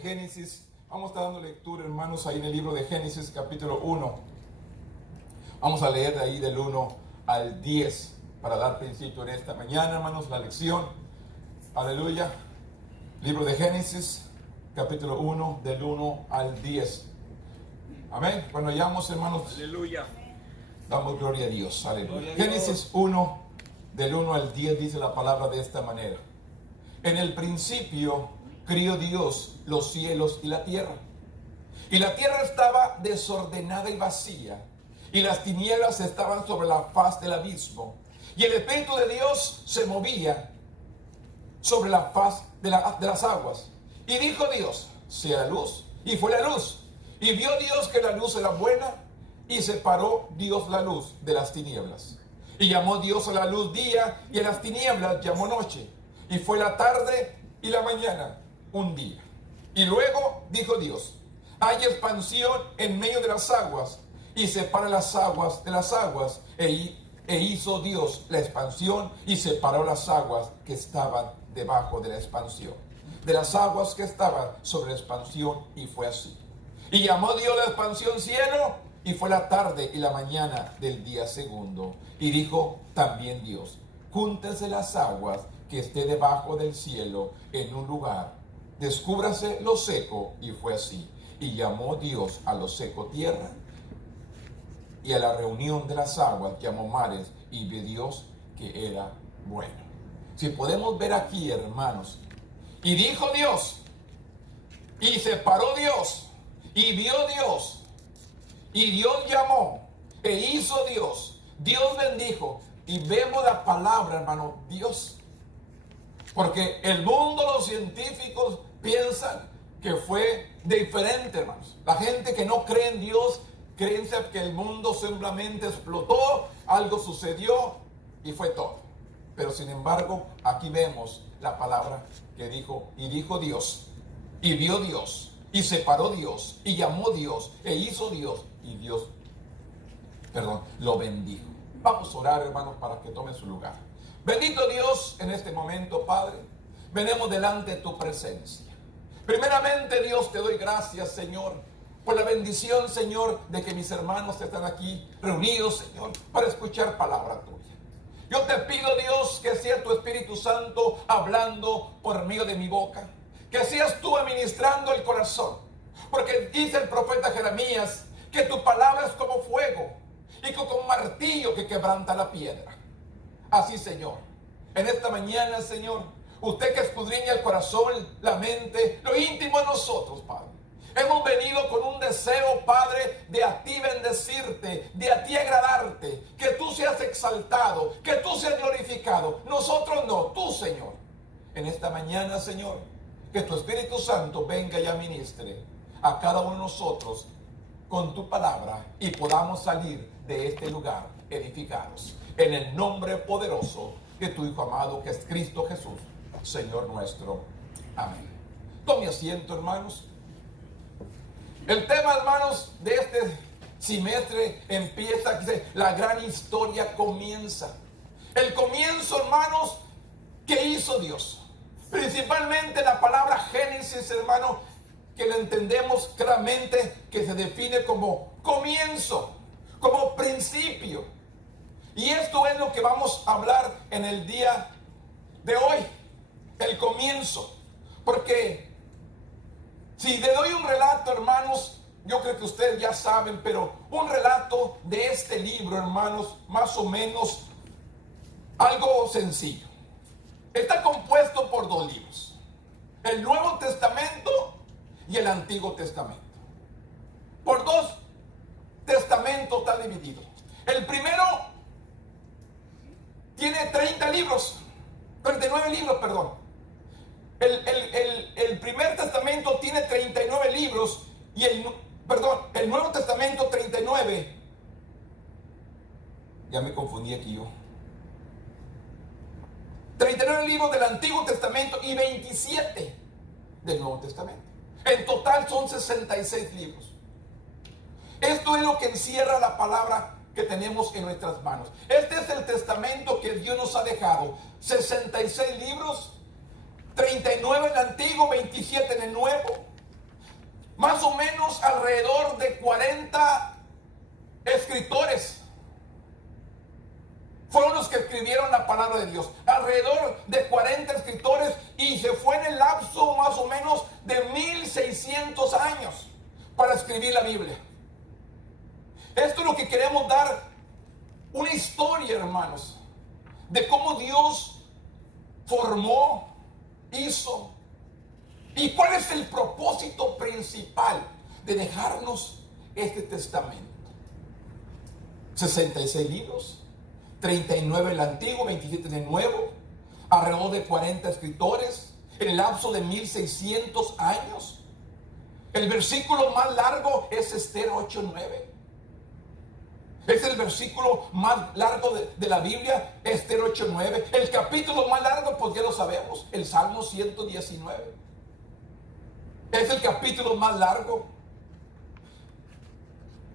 Génesis. Vamos a estar dando lectura, hermanos, ahí en el libro de Génesis, capítulo 1. Vamos a leer de ahí del 1 al 10 para dar principio en esta mañana, hermanos, la lección. Aleluya. Libro de Génesis, capítulo 1, del 1 al 10. Amén. Cuando hayamos, hermanos, Aleluya. damos gloria a Dios. Aleluya. Gloria a Génesis Dios. 1, del 1 al 10, dice la palabra de esta manera. En el principio crió Dios los cielos y la tierra. Y la tierra estaba desordenada y vacía, y las tinieblas estaban sobre la faz del abismo. Y el Espíritu de Dios se movía sobre la faz de las aguas. Y dijo Dios, sea luz. Y fue la luz. Y vio Dios que la luz era buena, y separó Dios la luz de las tinieblas. Y llamó Dios a la luz día, y a las tinieblas llamó noche. Y fue la tarde y la mañana un día. Y luego dijo Dios, hay expansión en medio de las aguas, y separa las aguas de las aguas. E hizo Dios la expansión, y separó las aguas que estaban debajo de la expansión de las aguas que estaban sobre la expansión, y fue así. Y llamó Dios la expansión cielo, y fue la tarde y la mañana del día segundo. Y dijo también Dios, júntense las aguas que esté debajo del cielo en un lugar, descúbrase lo seco, y fue así. Y llamó Dios a lo seco tierra, y a la reunión de las aguas llamó mares, y vio Dios que era bueno. Si podemos ver aquí, hermanos, y dijo Dios, y separó Dios, y vio Dios, y Dios llamó, e hizo Dios, Dios bendijo, y vemos la palabra, hermano, Dios. Porque el mundo, los científicos piensan que fue diferente, hermanos. La gente que no cree en Dios, creen que el mundo simplemente explotó, algo sucedió y fue todo. Pero sin embargo, aquí vemos la palabra que dijo, y dijo Dios, y vio Dios, y separó Dios, y llamó Dios, e hizo Dios, y Dios, lo bendijo. Vamos a orar, hermanos, para que tomen su lugar. Bendito Dios, en este momento, Padre, venimos delante de tu presencia. Primeramente, Dios, te doy gracias, Señor, por la bendición, Señor, de que mis hermanos están aquí reunidos, Señor, para escuchar palabra tuya. Yo te pido, Dios, que sea tu Espíritu Santo hablando por medio de mi boca, que seas tú administrando el corazón, porque dice el profeta Jeremías que tu palabra es como fuego y como martillo que quebranta la piedra. Así, Señor, en esta mañana, Señor, usted que escudriña el corazón, la mente, lo íntimo de nosotros, Padre, hemos venido con un deseo, Padre, de a ti bendecirte, de a ti agradarte, que tú seas exaltado, que tú seas glorificado. Nosotros no, tú, Señor. En esta mañana, Señor, que tu Espíritu Santo venga y administre a cada uno de nosotros con tu palabra, y podamos salir de este lugar edificados. En el nombre poderoso de tu Hijo amado, que es Cristo Jesús, Señor nuestro. Amén. Tome asiento, hermanos. El tema, hermanos, de este semestre empieza, dice, la gran historia comienza. El comienzo, hermanos, que hizo Dios. Principalmente la palabra Génesis, hermano, que lo entendemos claramente, que se define como comienzo, como principio. Y esto es lo que vamos a hablar en el día de hoy, el comienzo. Porque si le doy un relato, hermanos, yo creo que ustedes ya saben, pero un relato de este libro, hermanos, más o menos algo sencillo. Está compuesto por dos libros, el Nuevo Testamento y el Antiguo Testamento. Por dos testamentos está dividido. El primero tiene 39 libros, perdón. El primer testamento tiene 39 libros y el Nuevo Testamento 39. Ya me confundí aquí yo. 39 libros del Antiguo Testamento y 27 del Nuevo Testamento. En total son 66 libros. Esto es lo que encierra la palabra que tenemos en nuestras manos. Este es el testamento que Dios nos ha dejado. 66 libros, 39 en el Antiguo, 27 en el Nuevo. más o menos alrededor de 40 escritores fueron los que escribieron la palabra de Dios. Alrededor de 40 escritores, y se fue en el lapso más o menos de 1600 años para escribir la Biblia. Esto es lo que queremos dar, una historia, hermanos, de cómo Dios formó, hizo, y cuál es el propósito principal de dejarnos este testamento. 66 libros, 39 el Antiguo, 27 en el Nuevo, alrededor de 40 escritores, en el lapso de 1600 años. El versículo más largo es Esther 8:9. Es el versículo más largo de la Biblia, Esther 8:9. El capítulo más largo, pues ya lo sabemos, el Salmo 119. Es el capítulo más largo.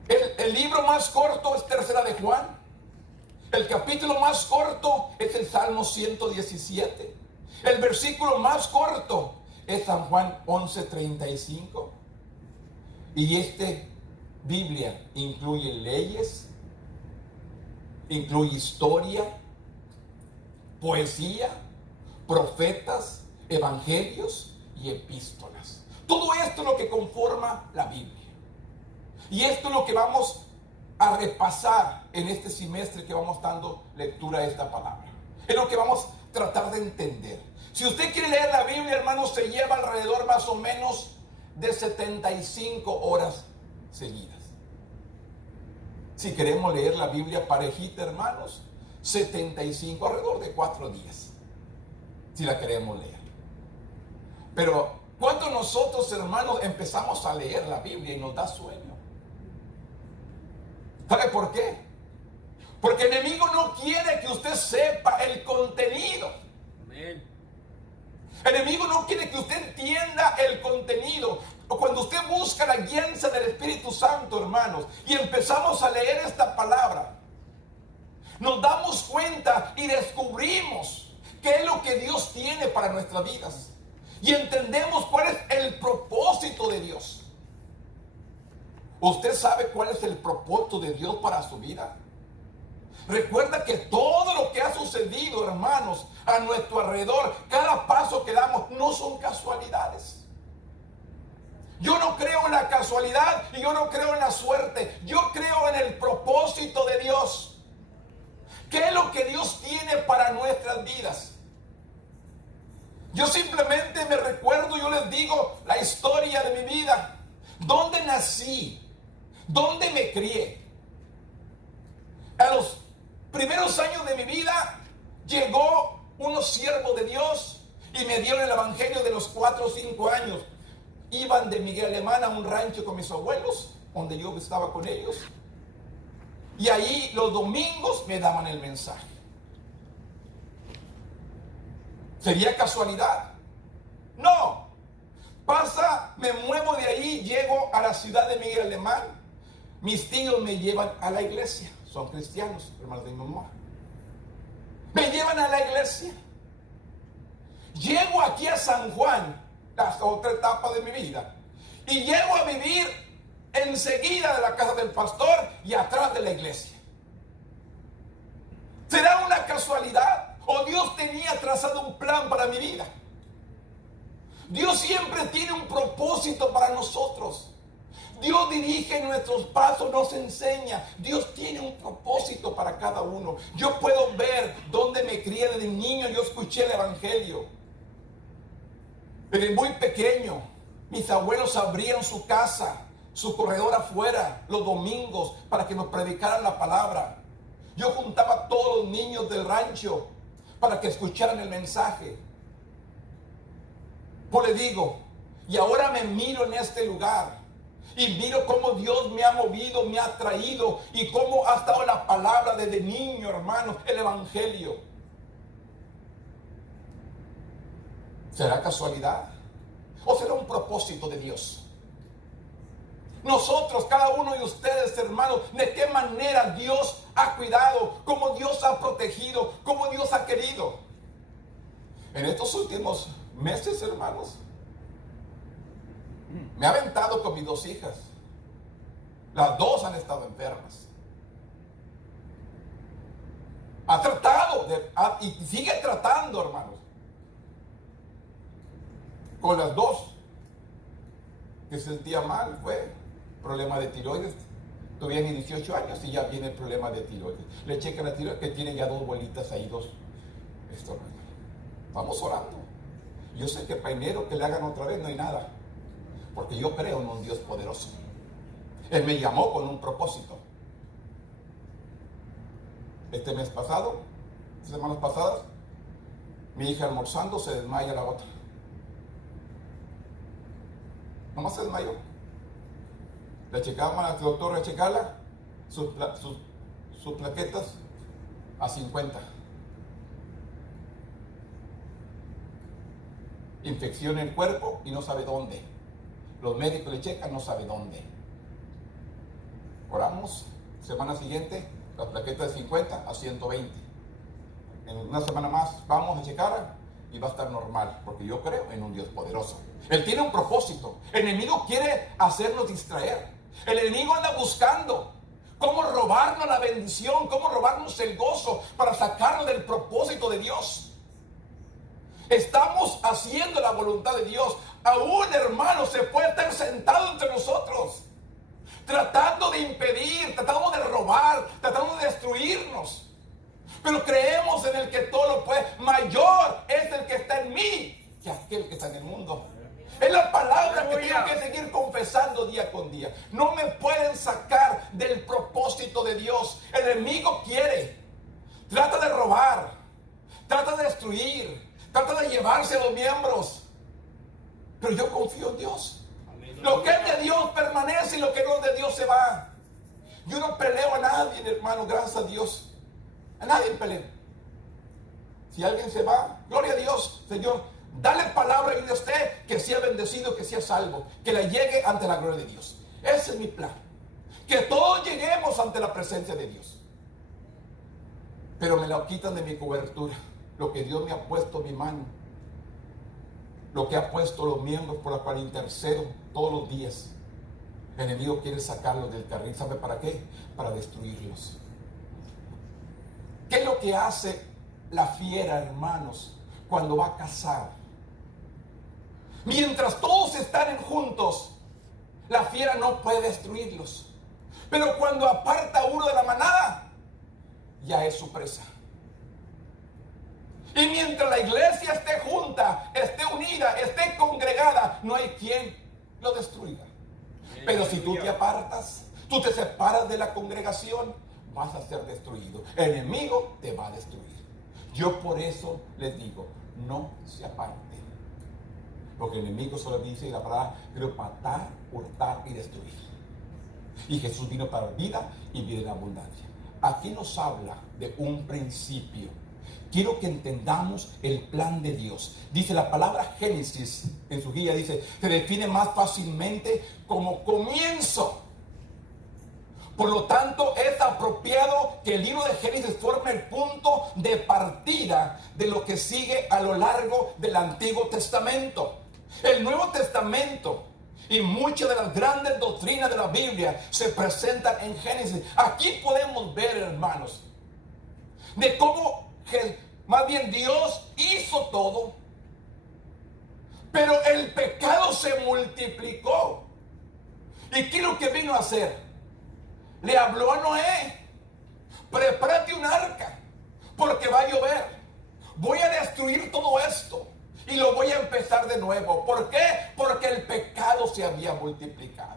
El libro más corto es Tercera de Juan. El capítulo más corto es el Salmo 117. El versículo más corto es San Juan 11:35. Y Biblia incluye leyes, incluye historia, poesía, profetas, evangelios y epístolas. Todo esto es lo que conforma la Biblia. Y esto es lo que vamos a repasar en este semestre que vamos dando lectura a esta palabra. Es lo que vamos a tratar de entender. Si usted quiere leer la Biblia, hermanos, se lleva alrededor más o menos de 75 horas seguidas. Si queremos leer la Biblia parejita, hermanos, 75, alrededor de 4 días, si la queremos leer. Pero ¿cuántos nosotros, hermanos, empezamos a leer la Biblia y nos da sueño? ¿Sabe por qué? Porque el enemigo no quiere que usted sepa el contenido. Amén. El enemigo no quiere que usted entienda el contenido. Cuando usted busca la guianza del Espíritu Santo, hermanos, y empezamos a leer esta palabra, nos damos cuenta y descubrimos qué es lo que Dios tiene para nuestras vidas. Y entendemos cuál es el propósito de Dios. ¿Usted sabe cuál es el propósito de Dios para su vida? Recuerda que todo lo que ha sucedido, hermanos, a nuestro alrededor, cada paso que damos, no son casualidades. Yo no creo en la casualidad y yo no creo en la suerte. Yo creo en el propósito de Dios. ¿Qué es lo que Dios tiene para nuestras vidas? Yo simplemente me recuerdo, yo les digo la historia de mi vida. ¿Dónde nací? ¿Dónde me crié? A los primeros años de mi vida llegó unos siervos de Dios y me dieron el evangelio de los 4 o 5 años. Iban de Miguel Alemán a un rancho con mis abuelos, donde yo estaba con ellos. Y ahí los domingos me daban el mensaje. ¿Sería casualidad? No. Me muevo de ahí, llego a la ciudad de Miguel Alemán. Mis tíos me llevan a la iglesia. Son cristianos, hermanos de mi mamá. Me llevan a la iglesia. Llego aquí a San Juan, la otra etapa de mi vida. Y llego a vivir enseguida de la casa del pastor y atrás de la iglesia. ¿Será una casualidad? ¿O Dios tenía trazado un plan para mi vida? Dios siempre tiene un propósito para nosotros. Dios dirige nuestros pasos, nos enseña. Dios tiene un propósito para cada uno. Yo puedo ver dónde me crié desde niño. Yo escuché el evangelio. Desde muy pequeño, mis abuelos abrían su casa, su corredor afuera, los domingos, para que nos predicaran la palabra. Yo juntaba a todos los niños del rancho para que escucharan el mensaje. Pues le digo, y ahora me miro en este lugar y miro cómo Dios me ha movido, me ha traído, y cómo ha estado la palabra desde niño, hermanos, el evangelio. ¿Será casualidad? ¿O será un propósito de Dios? Nosotros, cada uno de ustedes, hermanos, de qué manera Dios ha cuidado, cómo Dios ha protegido, cómo Dios ha querido. En estos últimos meses, hermanos, Me ha aventado con mis 2 hijas. Las 2 han estado enfermas. Ha tratado y sigue tratando, hermanos. Con las 2 que se sentía mal fue problema de tiroides. Todavía ni 18 años y ya viene el problema de tiroides. Le checan la tiroides que tiene ya 2 bolitas ahí, 2. Esto, vamos orando. Yo sé que para enero que le hagan otra vez no hay nada. Porque yo creo en un Dios poderoso. Él me llamó con un propósito. Este mes pasado, semanas pasadas, mi hija almorzando se desmaya la otra. Nomás se desmayó. Le checaban al doctor a checarla, sus plaquetas a 50. Infección en el cuerpo y no sabe dónde. Los médicos le checan, no sabe dónde. Oramos, semana siguiente, las plaquetas de 50 a 120. En una semana más vamos a checarla y va a estar normal, porque yo creo en un Dios poderoso. Él tiene un propósito. El enemigo quiere hacernos distraer. El enemigo anda buscando cómo robarnos la bendición, cómo robarnos el gozo para sacarlo del propósito de Dios. Estamos haciendo la voluntad de Dios. Aún, hermanos, se puede estar sentado entre nosotros, tratando de impedir, tratando de robar, tratando de destruirnos. Pero creemos en el que todo lo puede. Mayor es el que está en mí que aquel que está en el mundo. Es la palabra que tengo que seguir confesando día con día. No me pueden sacar del propósito de Dios. El enemigo quiere. Trata de robar. Trata de destruir. Trata de llevarse a los miembros. Pero yo confío en Dios. Lo que es de Dios permanece y lo que no es de Dios se va. Yo no peleo a nadie, hermano, gracias a Dios. A nadie peleo. Si alguien se va, gloria a Dios, Señor, dale palabra y de usted que sea bendecido, que sea salvo, que le llegue ante la gloria de Dios. Ese es mi plan. Que todos lleguemos ante la presencia de Dios. Pero me lo quitan de mi cobertura. Lo que Dios me ha puesto en mi mano. Lo que ha puesto los miembros por los cuales intercedo todos los días. El enemigo quiere sacarlos del carril. ¿Sabe para qué? Para destruirlos. ¿Qué es lo que hace la fiera, hermanos, cuando va a cazar? Mientras todos están juntos, la fiera no puede destruirlos. Pero cuando aparta a uno de la manada, ya es su presa. Y mientras la iglesia esté junta, esté unida, esté congregada, no hay quien lo destruya. Pero si tú te apartas, tú te separas de la congregación, vas a ser destruido. El enemigo te va a destruir. Yo por eso les digo, no se aparten. Porque el enemigo solo dice la palabra, quiero matar, hurtar y destruir. Y Jesús vino para vida y vida en abundancia. Aquí nos habla de un principio. Quiero que entendamos el plan de Dios. Dice la palabra Génesis, en su guía dice, se define más fácilmente como comienzo. Por lo tanto, es apropiado que el libro de Génesis forme el punto de partida de lo que sigue a lo largo del Antiguo Testamento. El Nuevo Testamento y muchas de las grandes doctrinas de la Biblia se presentan en Génesis. Aquí podemos ver, hermanos, de cómo más bien Dios hizo todo, pero el pecado se multiplicó. ¿Y qué es lo que vino a hacer? Le habló a Noé, prepárate un arca, porque va a llover. Voy a destruir todo esto y lo voy a empezar de nuevo. ¿Por qué? Porque el pecado se había multiplicado.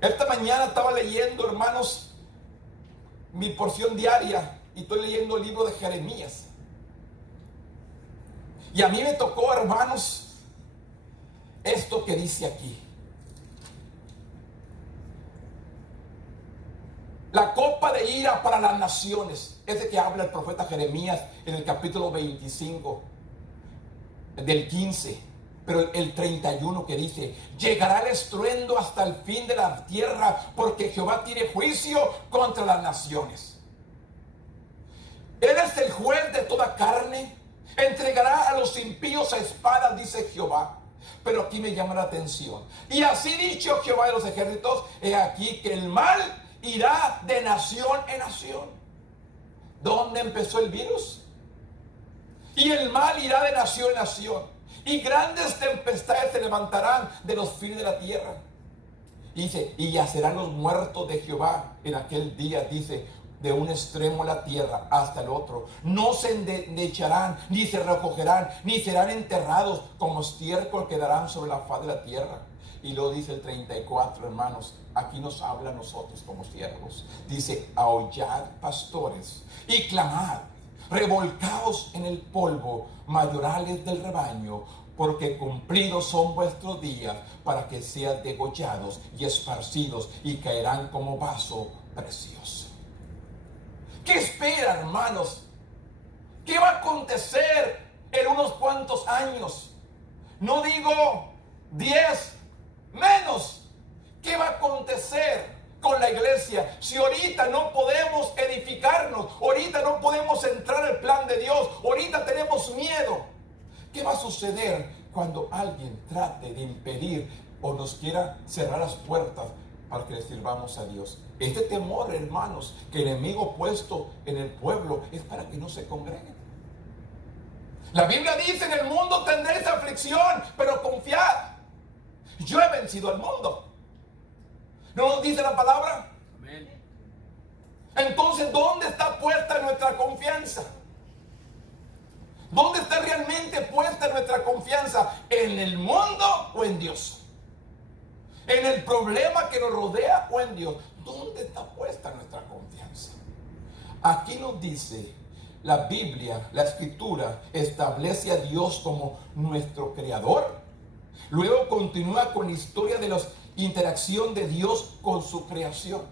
Esta mañana estaba leyendo, hermanos, mi porción diaria y estoy leyendo el libro de Jeremías. Y a mí me tocó, hermanos, esto que dice aquí. La copa de ira para las naciones. Es de que habla el profeta Jeremías en el capítulo 25, del 15. Pero el 31 que dice, llegará el estruendo hasta el fin de la tierra, porque Jehová tiene juicio contra las naciones. Él es el juez de toda carne. Entregará a los impíos a espada, dice Jehová. Pero aquí me llama la atención. Y así dicho Jehová de los ejércitos, he aquí que el mal irá de nación en nación. ¿Dónde empezó el virus? Y el mal irá de nación en nación. Y grandes tempestades se levantarán de los fines de la tierra. Y dice, y yacerán los muertos de Jehová en aquel día, dice, de un extremo de la tierra hasta el otro. No se endecharán, ni se recogerán, ni serán enterrados, como estiércol quedarán sobre la faz de la tierra. Y luego dice el 34, hermanos, aquí nos habla a nosotros como siervos. Dice, aullad, pastores, y clamad, revolcaos en el polvo, mayorales del rebaño, porque cumplidos son vuestros días para que sean degollados y esparcidos, y caerán como vaso precioso. ¿Qué espera, hermanos? ¿Qué va a acontecer en unos cuantos años? No digo 10, menos. ¿Qué va a acontecer con la iglesia si ahorita no podemos edificarnos? Ahorita no podemos entrar al plan de Dios. Ahorita tenemos miedo. ¿Qué va a suceder cuando alguien trate de impedir o nos quiera cerrar las puertas para que le sirvamos a Dios? Este temor, hermanos, que el enemigo puesto en el pueblo es para que no se congreguen. La Biblia dice, en el mundo tendréis aflicción, pero confiad, yo he vencido al mundo. ¿No nos dice la palabra? Amén. Entonces, ¿dónde está puesta nuestra confianza? ¿Dónde está realmente puesta nuestra confianza? ¿En el mundo o en Dios? ¿En el problema que nos rodea o en Dios? ¿Dónde está puesta nuestra confianza? Aquí nos dice la Biblia, la Escritura, establece a Dios como nuestro creador. Luego continúa con la historia de la interacción de Dios con su creación.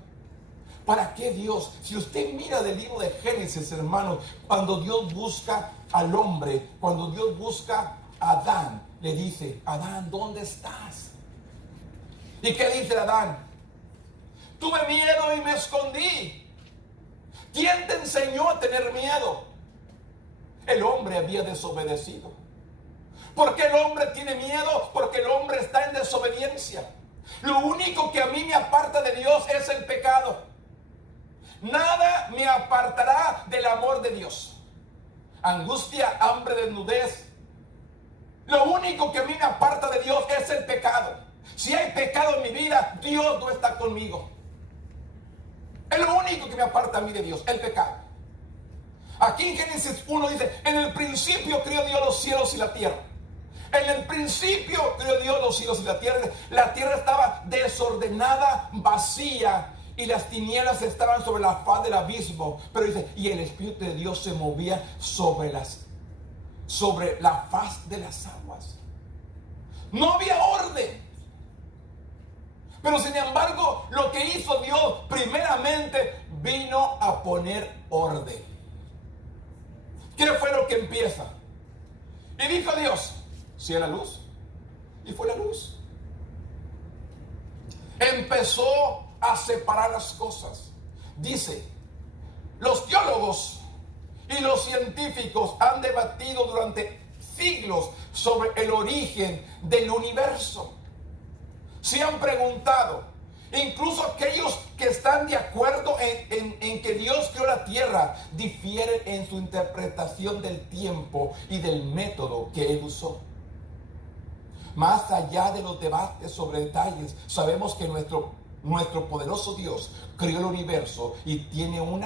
¿Para qué Dios? Si usted mira del libro de Génesis, hermanos, cuando Dios busca al hombre, cuando Dios busca a Adán, le dice, Adán, ¿dónde estás? ¿Y qué dice Adán? Tuve miedo y me escondí. ¿Quién te enseñó a tener miedo? El hombre había desobedecido. ¿Por qué el hombre tiene miedo? Porque el hombre está en desobediencia. Lo único que a mí me aparta de Dios es el pecado. Nada me apartará del amor de Dios. Angustia, hambre, desnudez. Lo único que a mí me aparta de Dios es el pecado. Si hay pecado en mi vida, Dios no está conmigo. Es lo único que me aparta a mí de Dios, el pecado. Aquí en Génesis 1 dice, en el principio creó Dios los cielos y la tierra. En el principio creó Dios los cielos y la tierra. La tierra estaba desordenada, vacía, y las tinieblas estaban sobre la faz del abismo. Pero dice, y el Espíritu de Dios se movía sobre la faz de las aguas. No había orden. Pero sin embargo, lo que hizo Dios primeramente vino a poner orden. ¿Qué fue lo que empieza? Y dijo Dios, sea la luz. Y fue la luz. Empezó a separar las cosas. Dice, los teólogos y los científicos han debatido durante siglos sobre el origen del universo. Se han preguntado, incluso aquellos que están de acuerdo en que Dios creó la tierra, difieren en su interpretación del tiempo y del método que Él usó. Más allá de los debates sobre detalles, sabemos que nuestro poderoso Dios creó el universo y tiene un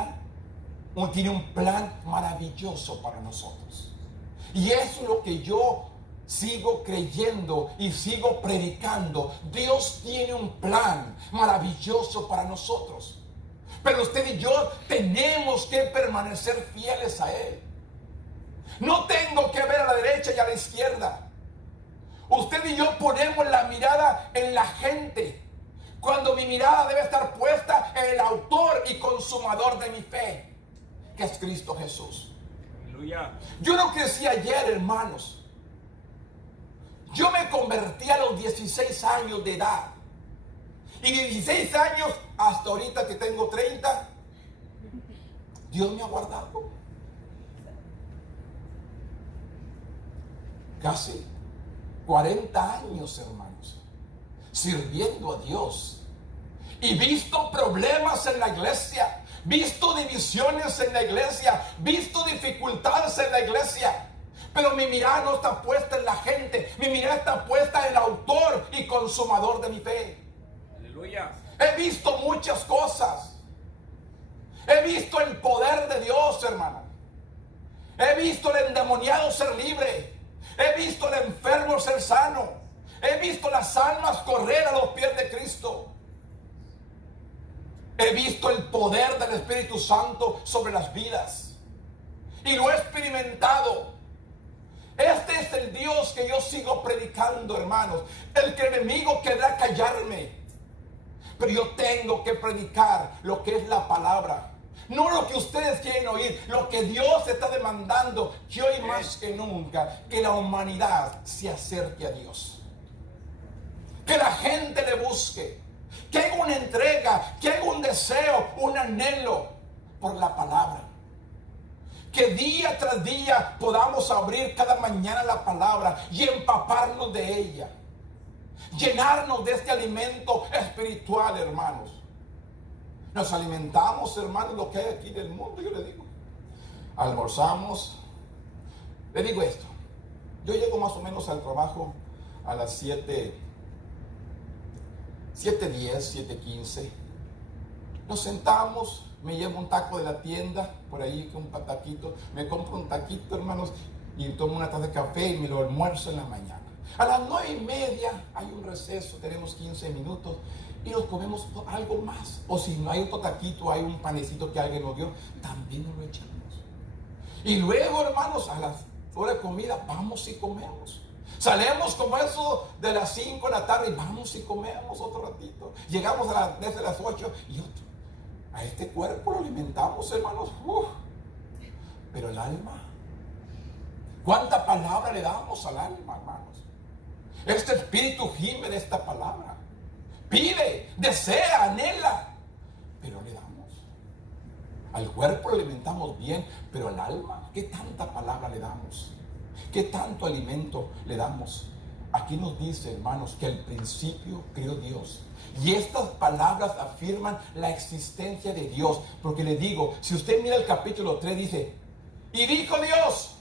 plan maravilloso para nosotros. Y eso es lo que yo sigo creyendo y sigo predicando. Dios tiene un plan maravilloso para nosotros. Pero usted y yo tenemos que permanecer fieles a Él. No tengo que ver a la derecha y a la izquierda. Usted y yo ponemos la mirada en la gente, cuando mi mirada debe estar puesta en el autor y consumador de mi fe, que es Cristo Jesús. Aleluya. Yo no crecí ayer, hermanos. Yo me convertí a los 16 años de edad. Y de 16 años hasta ahorita que tengo 30, Dios me ha guardado. Casi 40 años, hermanos, sirviendo a Dios. Y visto problemas en la iglesia, visto divisiones en la iglesia, visto dificultades en la iglesia. Pero mi mirada no está puesta en la gente, mi mirada está puesta en el autor y consumador de mi fe. Aleluya. He visto muchas cosas. He visto el poder de Dios, hermano. He visto el endemoniado ser libre. He visto el enfermo ser sano. He visto las almas correr a los pies de Cristo. He visto el poder del Espíritu Santo sobre las vidas. Y lo he experimentado. Este es el Dios que yo sigo predicando, hermanos. El que el enemigo querrá callarme. Pero yo tengo que predicar lo que es la palabra. No lo que ustedes quieren oír, lo que Dios está demandando, que hoy más que nunca, que la humanidad se acerque a Dios. Que la gente le busque. Que haga una entrega, que haga un deseo, un anhelo por la palabra. Que día tras día podamos abrir cada mañana la palabra y empaparnos de ella. Llenarnos de este alimento espiritual, hermanos. Nos alimentamos, hermanos, lo que hay aquí del mundo, yo le digo. Almorzamos. Le digo esto. Yo llego más o menos al trabajo a las 7:10, 7:15. Nos sentamos, me llevo un taco de la tienda, por ahí con un taquito. Me compro un taquito, hermanos, y tomo una taza de café y me lo almuerzo en la mañana. A las 9:30 hay un receso, tenemos 15 minutos y nos comemos algo más. O si no hay otro taquito, hay un panecito que alguien nos dio, también nos lo echamos. Y luego, hermanos, a las horas de comida, vamos y comemos. Salimos como eso de las 5 de la tarde y vamos y comemos otro ratito. Llegamos desde las 8 y otro. A este cuerpo lo alimentamos, hermanos. Pero el alma, ¿cuánta palabra le damos al alma, hermanos? Este espíritu gime de esta palabra. Pide, desea, anhela. Pero le damos. Al cuerpo lo alimentamos bien, pero al alma, ¿qué tanta palabra le damos? ¿Qué tanto alimento le damos? Aquí nos dice, hermanos, que al principio creó Dios. Y estas palabras afirman la existencia de Dios. Porque le digo, si usted mira el capítulo 3, dice, y dijo Dios.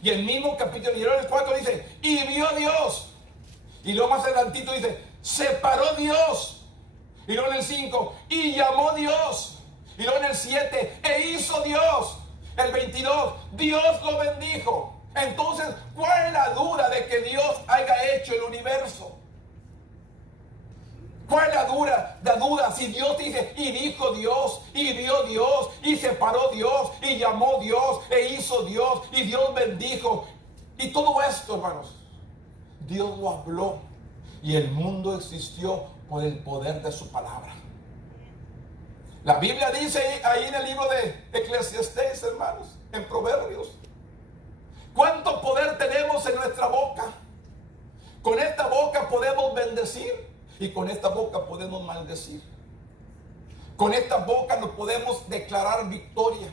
Y el mismo capítulo, y el 4 dice, y vio Dios. Y luego más adelantito dice, separó Dios. Y luego en el 5, y llamó Dios. Y luego en el 7, e hizo Dios. El 22, Dios lo bendijo. Entonces, ¿cuál es la duda de que Dios haya hecho el universo? ¿Cuál es la duda? Si Dios dice, y dijo Dios, y vio Dios, y separó Dios, y llamó Dios, e hizo Dios, y Dios bendijo. Y todo esto, hermanos, Dios lo habló, y el mundo existió por el poder de su palabra. La Biblia dice ahí en el libro de Eclesiastés, hermanos, en Proverbios, ¿cuánto poder tenemos en nuestra boca? Con esta boca podemos bendecir y con esta boca podemos maldecir. Con esta boca nos podemos declarar victoria.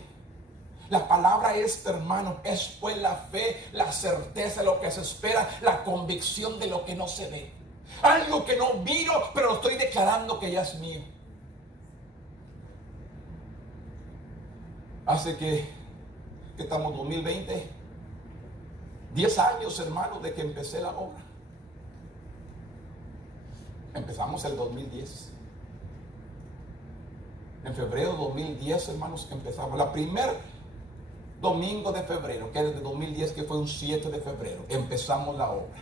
La palabra esta, hermano, es pues la fe, la certeza de lo que se espera, la convicción de lo que no se ve. Algo que no miro, pero lo estoy declarando que ya es mío. Hace que estamos 2020, 10 años, hermano, de que empecé la obra. Empezamos el 2010. En febrero de 2010, hermanos, empezamos. La primer domingo de febrero, que es de 2010, que fue un 7 de febrero, empezamos la obra.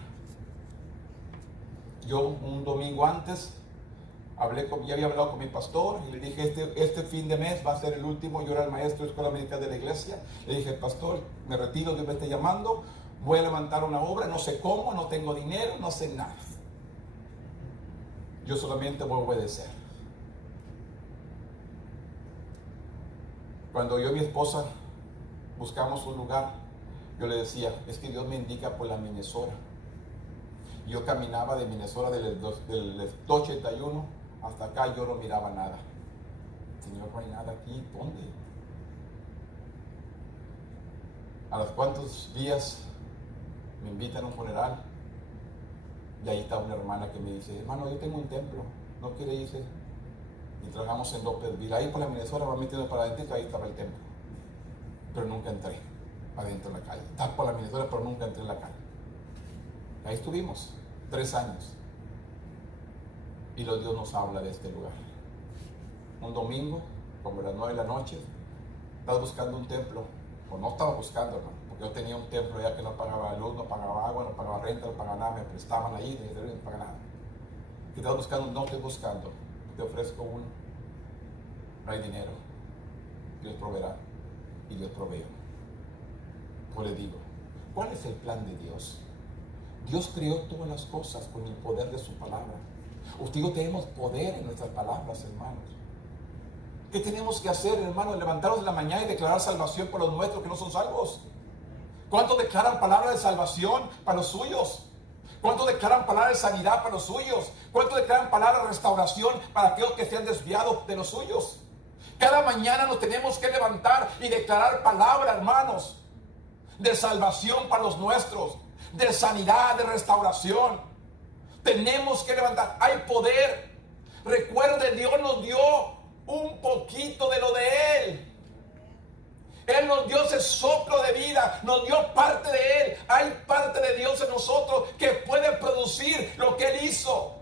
Yo un domingo antes ya había hablado con mi pastor y le dije, este fin de mes va a ser el último. Yo era el maestro de escuela militar de la iglesia. Le dije, pastor, me retiro, Dios me está llamando, voy a levantar una obra, no sé cómo, no tengo dinero, no sé nada. Yo solamente voy a obedecer. Cuando yo y mi esposa buscamos un lugar, yo le decía, es que Dios me indica por la Minnesota. Yo caminaba de Minnesota del 81 hasta acá, yo no miraba nada. Señor, no hay nada aquí, ¿dónde? A los cuantos días me invitan a un funeral Y ahí está una hermana que me dice, hermano, yo tengo un templo, ¿no quiere irse? Y trabajamos en Lópezville, ahí por la Minnesota, va metiendo para adentro, ahí estaba el templo. Pero nunca entré adentro de la calle. Estaba por la Minnesota, pero nunca entré en la calle. Ahí estuvimos, 3 años. Y Dios nos habla de este lugar. Un domingo, como a las 9 de la noche, estaba buscando un templo, o no estaba buscando, hermano, porque yo tenía un templo ya que no pagaba luz, no pagaba agua, no pagaba renta, no pagaba nada, me prestaban ahí, no pagaba nada. Y estaba buscando, no estoy buscando, te ofrezco uno, no hay dinero, Dios proveerá, y Dios proveyó. Pues le digo, ¿cuál es el plan de Dios? Dios creó todas las cosas con el poder de su palabra. Usted y yo tenemos poder en nuestras palabras, hermanos. ¿Qué tenemos que hacer, hermanos? Levantarnos en la mañana y declarar salvación para los nuestros que no son salvos. ¿Cuántos declaran palabras de salvación para los suyos? ¿Cuántos declaran palabras de sanidad para los suyos? ¿Cuántos declaran palabras de restauración para aquellos que se han desviado de los suyos? Cada mañana nos tenemos que levantar y declarar palabras, hermanos, de salvación para los nuestros, de sanidad, de restauración. Tenemos que levantar. Hay poder. Recuerde, Dios nos dio un poquito de lo de Él. Él nos dio ese soplo de vida, nos dio parte de Él. Hay parte de Dios en nosotros que puede producir lo que Él hizo.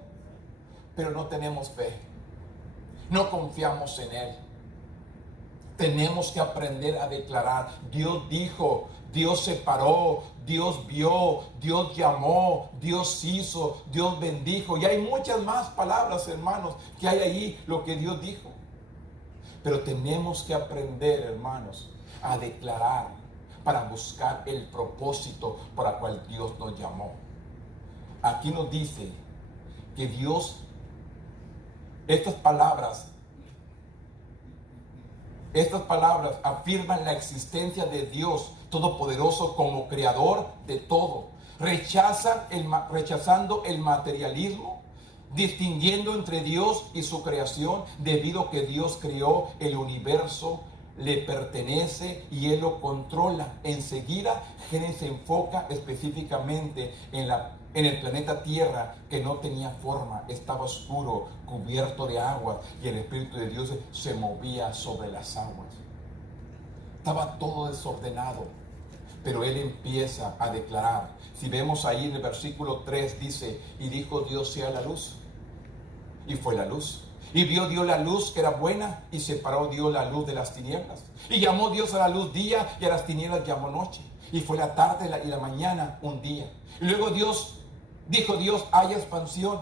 Pero no tenemos fe. No confiamos en Él. Tenemos que aprender a declarar. Dios dijo, Dios separó, Dios vio, Dios llamó, Dios hizo, Dios bendijo. Y hay muchas más palabras, hermanos, que hay ahí lo que Dios dijo. Pero tenemos que aprender, hermanos, a declarar para buscar el propósito para el cual Dios nos llamó. Aquí nos dice que Dios, estas palabras afirman la existencia de Dios Todopoderoso como creador de todo, rechazando el materialismo, distinguiendo entre Dios y su creación, debido a que Dios creó el universo, le pertenece y Él lo controla. Enseguida, Génesis se enfoca específicamente en el planeta Tierra, que no tenía forma, estaba oscuro, cubierto de aguas, y el Espíritu de Dios se movía sobre las aguas. Estaba todo desordenado, pero Él empieza a declarar. Si vemos ahí en el versículo 3, dice, y dijo Dios sea la luz, y fue la luz. Y vio Dios la luz que era buena, y separó Dios la luz de las tinieblas. Y llamó Dios a la luz día, y a las tinieblas llamó noche. Y fue la tarde y la mañana un día. Y luego dijo Dios, haya expansión.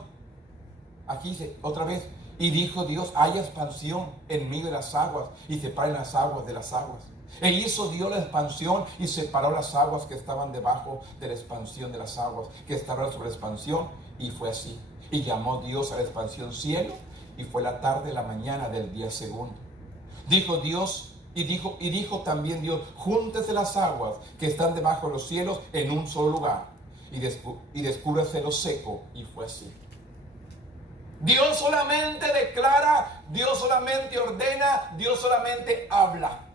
Aquí dice otra vez, y dijo Dios, haya expansión en medio de las aguas, y separen las aguas de las aguas. E hizo Dios la expansión y separó las aguas que estaban debajo de la expansión de las aguas que estaban sobre la expansión, y fue así. Y llamó Dios a la expansión cielo, y fue la tarde y la mañana del día segundo. Dijo Dios, y dijo también Dios, júntese las aguas que están debajo de los cielos en un solo lugar, y descúbrase lo seco, y fue así. Dios solamente declara, Dios solamente ordena, Dios solamente habla.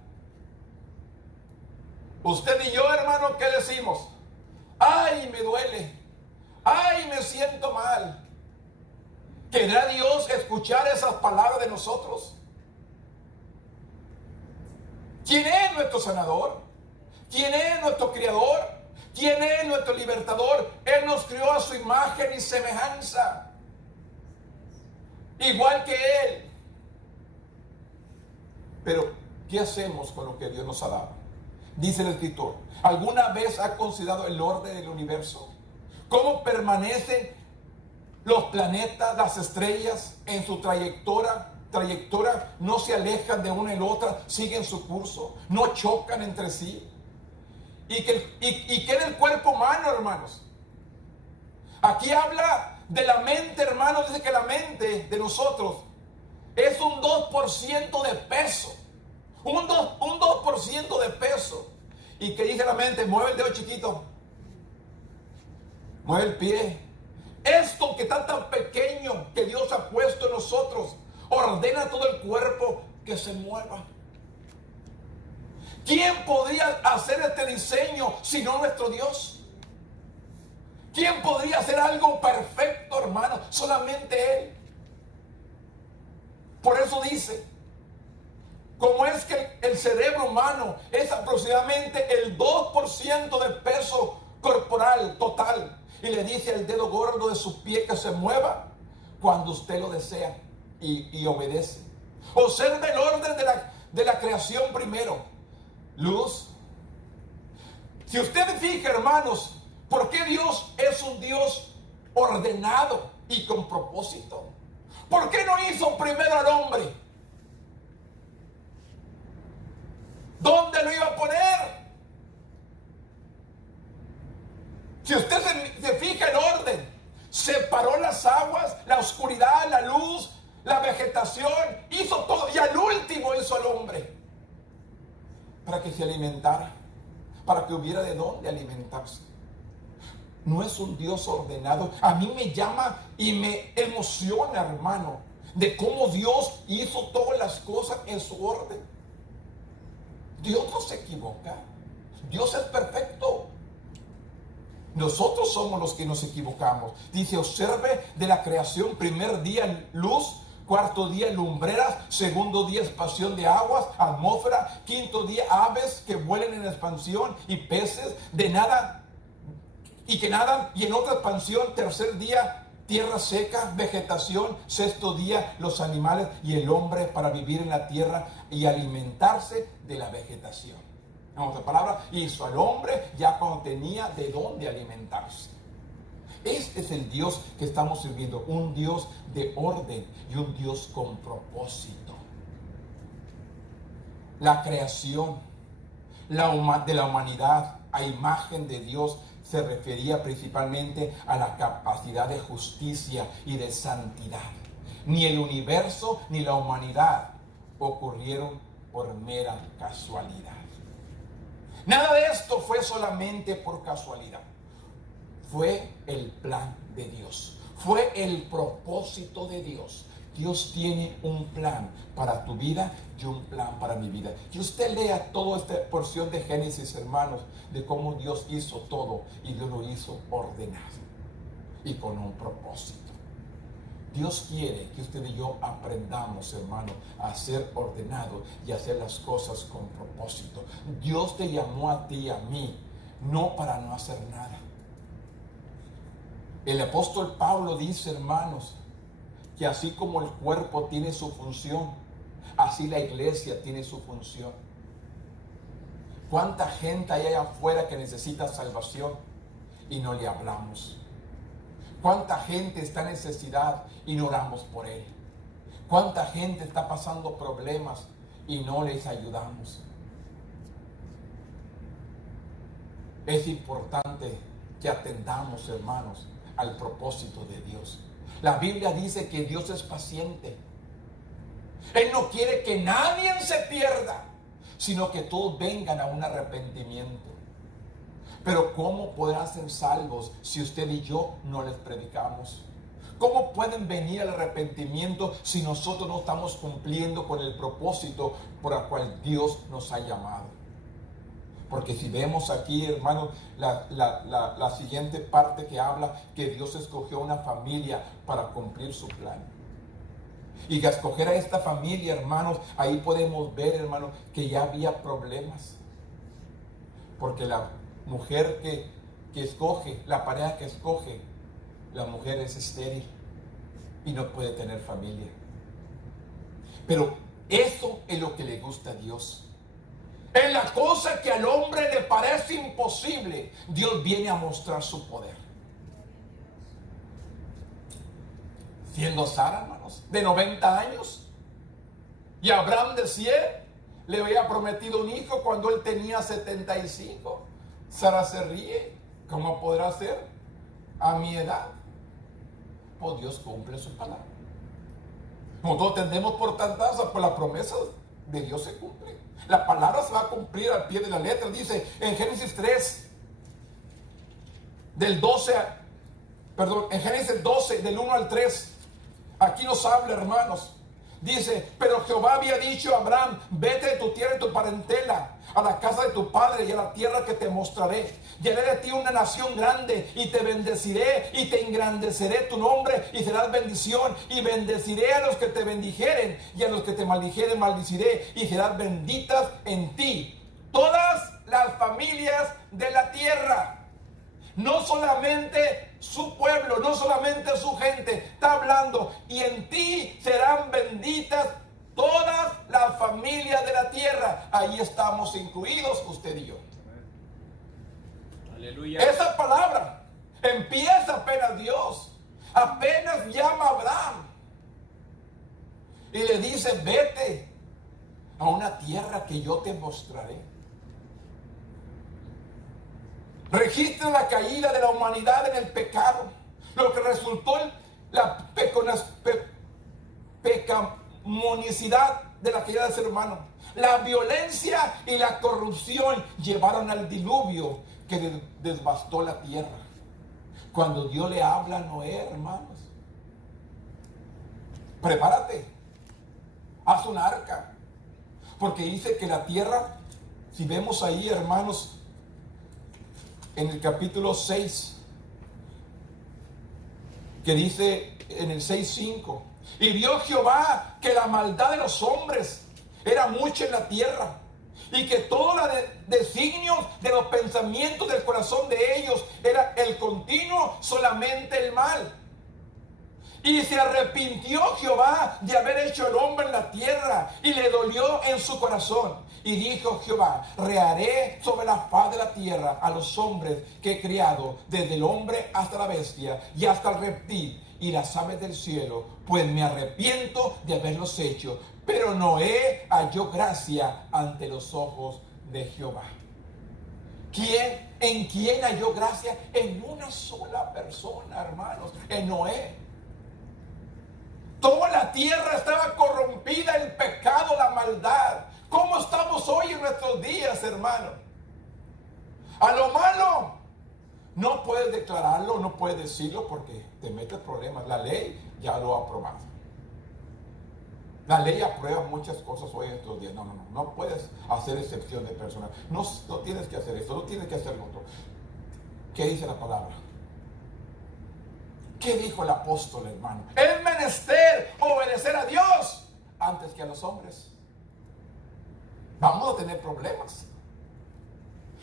Usted y yo, hermano, ¿qué decimos? ¡Ay, me duele! ¡Ay, me siento mal! ¿Querrá Dios escuchar esas palabras de nosotros? ¿Quién es nuestro sanador? ¿Quién es nuestro criador? ¿Quién es nuestro libertador? Él nos crió a su imagen y semejanza, igual que Él. Pero, ¿qué hacemos con lo que Dios nos ha dado? Dice el escritor, ¿alguna vez ha considerado el orden del universo? ¿Cómo permanecen los planetas, las estrellas en su trayectoria? No se alejan de una y la otra, siguen su curso, no chocan entre sí. Y que en el cuerpo humano, hermanos. Aquí habla de la mente, hermanos. Dice que la mente de nosotros es un 2% de peso. Un 2% de peso. Y que dice la mente, mueve el dedo chiquito, mueve el pie. Esto que está tan pequeño que Dios ha puesto en nosotros, ordena todo el cuerpo que se mueva. ¿Quién podría hacer este diseño sino nuestro Dios? ¿Quién podría hacer algo perfecto, hermano? Solamente Él. Por eso dice, como es que el cerebro humano es aproximadamente el 2% del peso corporal total, y le dice al dedo gordo de su pie que se mueva cuando usted lo desea y obedece. Observe el orden de la creación primero. Luz. Si usted fija, hermanos, ¿por qué Dios es un Dios ordenado y con propósito? ¿Por qué no hizo primero al hombre? ¿Dónde lo iba a poner? Si usted se fija el orden, separó las aguas, la oscuridad, la luz, la vegetación, hizo todo, y al último hizo al hombre para que se alimentara, para que hubiera de dónde alimentarse. No es un Dios ordenado. A mí me llama y me emociona, hermano, de cómo Dios hizo todas las cosas en su orden. Dios no se equivoca. Dios es perfecto. Nosotros somos los que nos equivocamos. Dice, observe de la creación, primer día luz, cuarto día lumbreras, segundo día expansión de aguas, atmósfera, quinto día aves que vuelen en expansión y peces de nada y que nadan, y en otra expansión, tercer día tierra seca, vegetación, sexto día los animales y el hombre para vivir en la tierra y alimentarse de la vegetación. En otras palabras, hizo al hombre ya cuando tenía de dónde alimentarse. Este es el Dios que estamos sirviendo, un Dios de orden y un Dios con propósito. La creación de la humanidad a imagen de Dios se refería principalmente a la capacidad de justicia y de santidad. Ni el universo ni la humanidad ocurrieron por mera casualidad. Nada de esto fue solamente por casualidad. Fue el plan de Dios. Fue el propósito de Dios. Dios tiene un plan para tu vida y un plan para mi vida. Y usted lea toda esta porción de Génesis, hermanos, de cómo Dios hizo todo y Dios lo hizo ordenado y con un propósito. Dios quiere que usted y yo aprendamos, hermano, a ser ordenados y a hacer las cosas con propósito. Dios te llamó a ti y a mí, no para no hacer nada. El apóstol Pablo dice, hermanos, que así como el cuerpo tiene su función, así la iglesia tiene su función. ¿Cuánta gente hay allá afuera que necesita salvación y no le hablamos? ¿Cuánta gente está en necesidad y no oramos por él? ¿Cuánta gente está pasando problemas y no les ayudamos? Es importante que atendamos, hermanos, al propósito de Dios. La Biblia dice que Dios es paciente. Él no quiere que nadie se pierda, sino que todos vengan a un arrepentimiento. Pero ¿cómo podrán ser salvos si usted y yo no les predicamos? ¿Cómo pueden venir al arrepentimiento si nosotros no estamos cumpliendo con el propósito por el cual Dios nos ha llamado? Porque si vemos aquí, hermano, la siguiente parte que habla que Dios escogió una familia para cumplir su plan. Y que escoger a esta familia, hermanos, ahí podemos ver, hermano, que ya había problemas. Porque la mujer que escoge, la pareja que escoge, la mujer es estéril y no puede tener familia. Pero eso es lo que le gusta a Dios. En la cosa que al hombre le parece imposible, Dios viene a mostrar su poder. Siendo Sara, hermanos, de 90 años, y Abraham de 100, le había prometido un hijo cuando él tenía 75. Sara se ríe. ¿Cómo podrá ser a mi edad? Pues Dios cumple su palabra. Nosotros tendemos por tantas, por la promesa de Dios se cumple. La palabra se va a cumplir al pie de la letra. Dice en Génesis 3, en Génesis 12, del 1 al 3. Aquí nos habla, hermanos, Dice, pero Jehová había dicho a Abraham, vete de tu tierra y tu parentela, a la casa de tu padre y a la tierra que te mostraré. Y haré de ti una nación grande y te bendeciré y te engrandeceré tu nombre y serás bendición. Y bendeciré a los que te bendijeren y a los que te maldijeren maldiciré y serás benditas en ti todas las familias de la tierra. No solamente su pueblo, no solamente su gente, está hablando, y en ti serán benditas todas las familias de la tierra. Ahí estamos incluidos usted y yo. Aleluya. Esa palabra empieza apenas Dios, apenas llama a Abraham y le dice, vete a una tierra que yo te mostraré. Registra la caída de la humanidad en el pecado, lo que resultó en la pecaminosidad de la caída del ser humano. La violencia y la corrupción llevaron al diluvio que devastó la tierra. Cuando Dios le habla a Noé, hermanos, prepárate, haz un arca, porque dice que la tierra, si vemos ahí, hermanos, en el capítulo 6, que dice en el 6:5, y vio Jehová que la maldad de los hombres era mucha en la tierra, y que todos los designios de los pensamientos del corazón de ellos era el continuo solamente el mal. Y se arrepintió Jehová de haber hecho el hombre en la tierra, y le dolió en su corazón. Y dijo Jehová, reharé sobre la faz de la tierra a los hombres que he criado, desde el hombre hasta la bestia y hasta el reptil y las aves del cielo, pues me arrepiento de haberlos hecho. Pero Noé halló gracia ante los ojos de Jehová. ¿En quién halló gracia? En una sola persona, hermanos, en Noé. Toda la tierra estaba corrompida, el pecado, la maldad. ¿Cómo estamos hoy en nuestros días, hermano? A lo malo no puedes declararlo, no puedes decirlo porque te metes problemas. La ley ya lo ha aprobado. La ley aprueba muchas cosas hoy en estos días. No puedes hacer excepción de personas. No tienes que hacer esto, no tienes que hacer lo otro. ¿Qué dice la palabra? ¿Qué dijo el apóstol, hermano? Es menester obedecer a Dios antes que a los hombres. Vamos a tener problemas.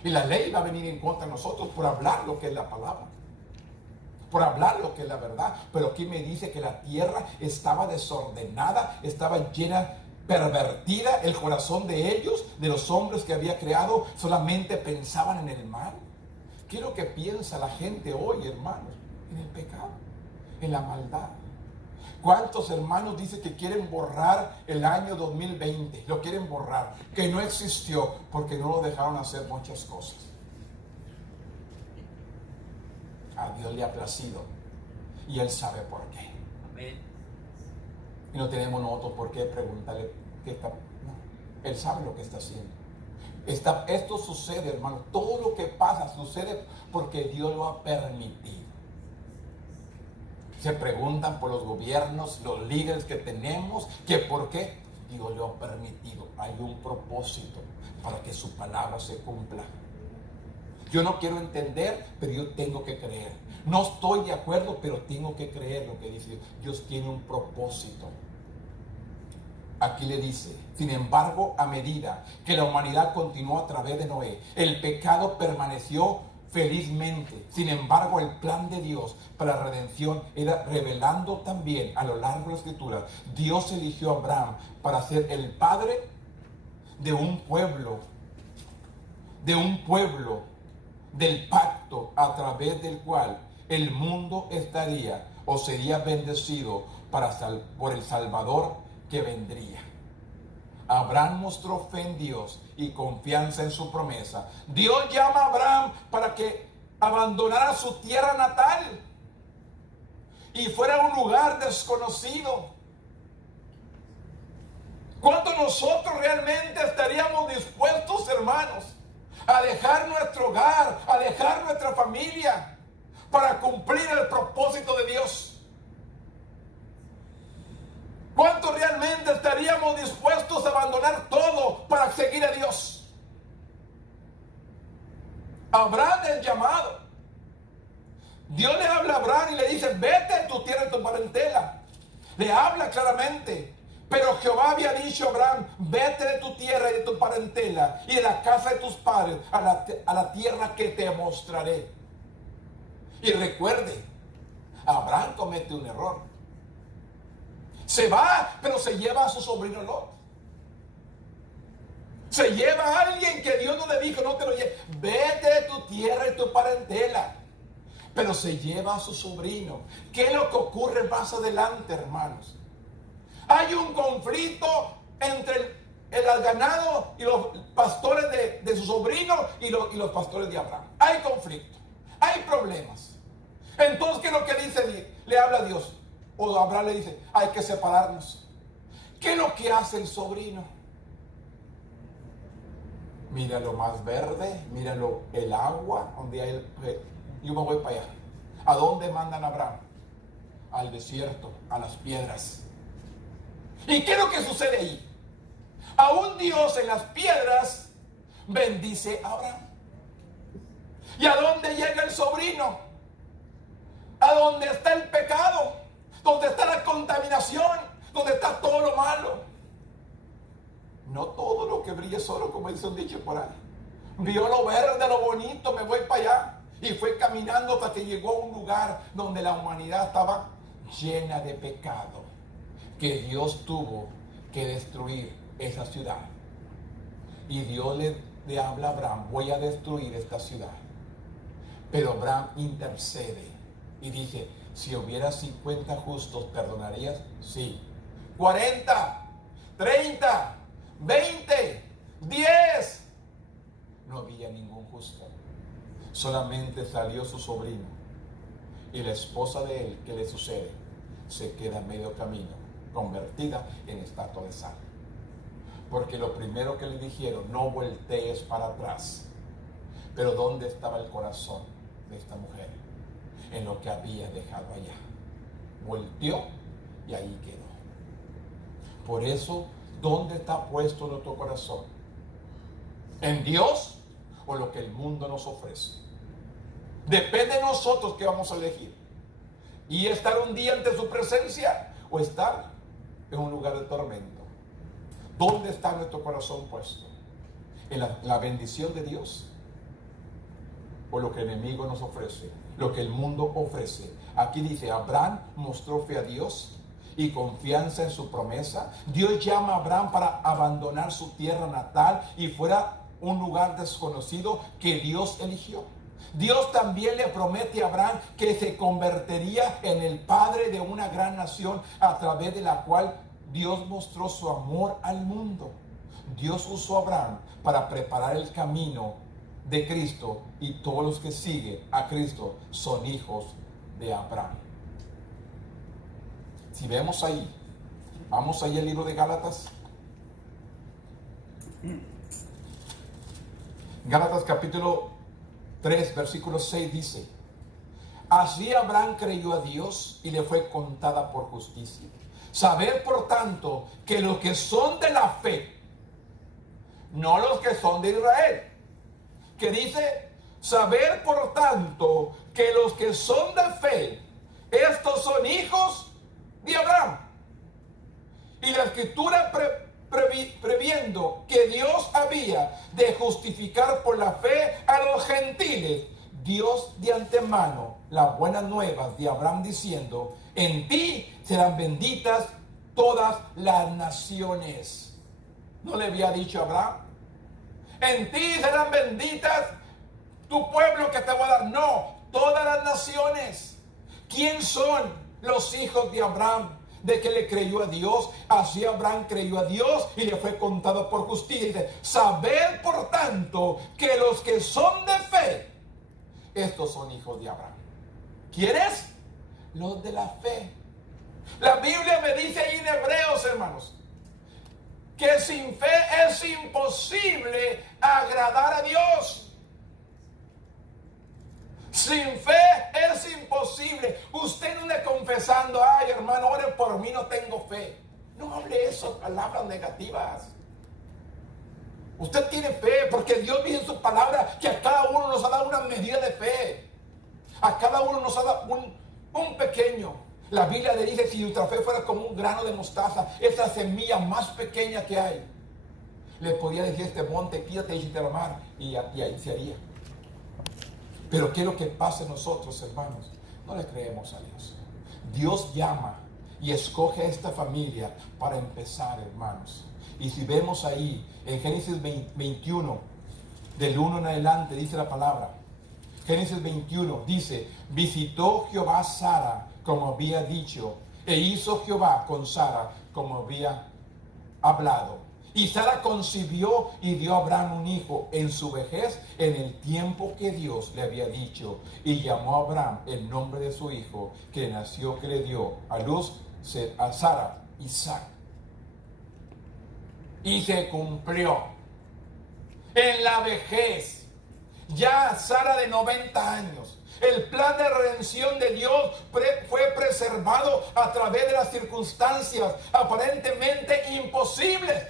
Y la ley va a venir en contra de nosotros por hablar lo que es la palabra, por hablar lo que es la verdad. Pero aquí me dice que la tierra estaba desordenada, estaba llena, pervertida. El corazón de ellos, de los hombres que había creado, solamente pensaban en el mal. ¿Qué es lo que piensa la gente hoy, hermanos? En el pecado, en la maldad. ¿Cuántos hermanos dicen que quieren borrar el año 2020? Lo quieren borrar, que no existió porque no lo dejaron hacer muchas cosas. A Dios le ha placido y Él sabe por qué. Amén. Y no tenemos nosotros por qué preguntarle qué está. No, Él sabe lo que está haciendo. Esto sucede, hermano. Todo lo que pasa sucede porque Dios lo ha permitido. Se preguntan por los gobiernos, los líderes que tenemos, que por qué Dios lo ha permitido. Hay un propósito para que su palabra se cumpla. Yo no quiero entender, pero yo tengo que creer. No estoy de acuerdo, pero tengo que creer lo que dice Dios. Dios tiene un propósito. Aquí le dice, sin embargo, a medida que la humanidad continuó a través de Noé, el pecado permaneció felizmente. Sin embargo, el plan de Dios para la redención era revelando también a lo largo de la Escritura. Dios eligió a Abraham para ser el padre de un pueblo, del pacto a través del cual el mundo estaría o sería bendecido por el Salvador que vendría. Abraham mostró fe en Dios y confianza en su promesa. Dios llama a Abraham para que abandonara su tierra natal y fuera a un lugar desconocido. ¿Cuánto nosotros realmente estaríamos dispuestos, hermanos, a dejar nuestro hogar, a dejar nuestra familia para cumplir el propósito de Dios? ¿Cuántos realmente estaríamos dispuestos a abandonar todo para seguir a Dios? Abraham es llamado. Dios le habla a Abraham y le dice: vete de tu tierra y tu parentela. Le habla claramente. Pero Jehová había dicho a Abraham: vete de tu tierra y de tu parentela y de la casa de tus padres a la tierra que te mostraré. Y recuerde, Abraham comete un error. Se va, pero se lleva a su sobrino Lot. Se lleva a alguien que Dios no le dijo: no te lo lleves. Vete de tu tierra y tu parentela. Pero se lleva a su sobrino. ¿Qué es lo que ocurre más adelante, hermanos? Hay un conflicto entre el ganado y los pastores de su sobrino y los pastores de Abraham. Hay conflicto, hay problemas. Entonces, ¿qué es lo que dice? Le habla a Dios. O Abraham le dice: hay que separarnos. ¿Qué es lo que hace el sobrino? Mira lo más verde, mira el agua, donde hay yo me voy para allá. ¿A dónde mandan a Abraham? Al desierto, a las piedras. ¿Y qué es lo que sucede ahí? Aún Dios en las piedras bendice a Abraham. ¿Y a dónde llega el sobrino? A donde está el pecado, donde está la contaminación, donde está todo lo malo. No todo lo que brille solo, como dice un dicho por ahí. Vio lo verde, lo bonito, me voy para allá. Y fue caminando hasta que llegó a un lugar donde la humanidad estaba llena de pecado, que Dios tuvo que destruir esa ciudad. Y Dios le habla a Abraham: voy a destruir esta ciudad. Pero Abraham intercede y dice: si hubiera 50 justos, ¿perdonarías? Sí. 40, 30, 20, 10. No había ningún justo. Solamente salió su sobrino. Y la esposa de él, ¿qué le sucede? Se queda a medio camino, convertida en estatua de sal. Porque lo primero que le dijeron: no voltees para atrás. Pero ¿dónde estaba el corazón de esta mujer? En lo que había dejado allá. Volteó y ahí quedó. Por eso, ¿dónde está puesto nuestro corazón? ¿En Dios o lo que el mundo nos ofrece? Depende de nosotros qué vamos a elegir. Y estar un día ante su presencia o estar en un lugar de tormento. ¿Dónde está nuestro corazón puesto? ¿En la bendición de Dios o lo que el enemigo nos ofrece, lo que el mundo ofrece? Aquí dice: Abraham mostró fe a Dios y confianza en su promesa. Dios llama a Abraham para abandonar su tierra natal y fuera un lugar desconocido que Dios eligió. Dios también le promete a Abraham que se convertiría en el padre de una gran nación a través de la cual Dios mostró su amor al mundo. Dios usó a Abraham para preparar el camino de Cristo, y todos los que siguen a Cristo son hijos de Abraham. Si vemos ahí, vamos ahí al libro de Gálatas. Gálatas capítulo 3, versículo 6 dice: así Abraham creyó a Dios y le fue contada por justicia. Saber, por tanto, que los que son de la fe, no los que son de Israel, que dice: saber, por tanto, que los que son de fe, estos son hijos de Abraham. Y la escritura previendo que Dios había de justificar por la fe a los gentiles, Dios de antemano las buenas nuevas de Abraham, diciendo: en ti serán benditas todas las naciones. ¿No le había dicho a Abraham: en ti serán benditas tu pueblo que te voy a dar? No, todas las naciones. ¿Quién son los hijos de Abraham? De que le creyó a Dios. Así Abraham creyó a Dios y le fue contado por justicia. Dice: sabed, por tanto, que los que son de fe, estos son hijos de Abraham. ¿Quiénes? Los de la fe. La Biblia me dice ahí en Hebreos, hermanos, que sin fe es imposible agradar a Dios. Sin fe es imposible. Usted no ande confesando: ay, hermano, ore por mí, no tengo fe. No hable esas palabras negativas. Usted tiene fe porque Dios dice en su palabra que a cada uno nos ha dado una medida de fe. A cada uno nos ha dado un pequeño. La Biblia le dice, si nuestra fe fuera como un grano de mostaza, esa semilla más pequeña que hay, le podía decir a este monte, quítate y échate a la mar, y ahí se haría. Pero ¿qué es lo que pasa en nosotros, hermanos? No le creemos a Dios. Dios llama y escoge a esta familia para empezar, hermanos. Y si vemos ahí, en Génesis 21, del 1 en adelante, dice la palabra. Génesis 21 dice, visitó Jehová a Sara como había dicho, e hizo Jehová con Sara como había hablado. Y Sara concibió y dio a Abraham un hijo en su vejez, en el tiempo que Dios le había dicho. Y llamó a Abraham el nombre de su hijo, que nació, que le dio a luz a Sara, Isaac. Y se cumplió. En la vejez, ya Sara de 90 años, el plan de redención de Dios fue preservado a través de las circunstancias aparentemente imposibles.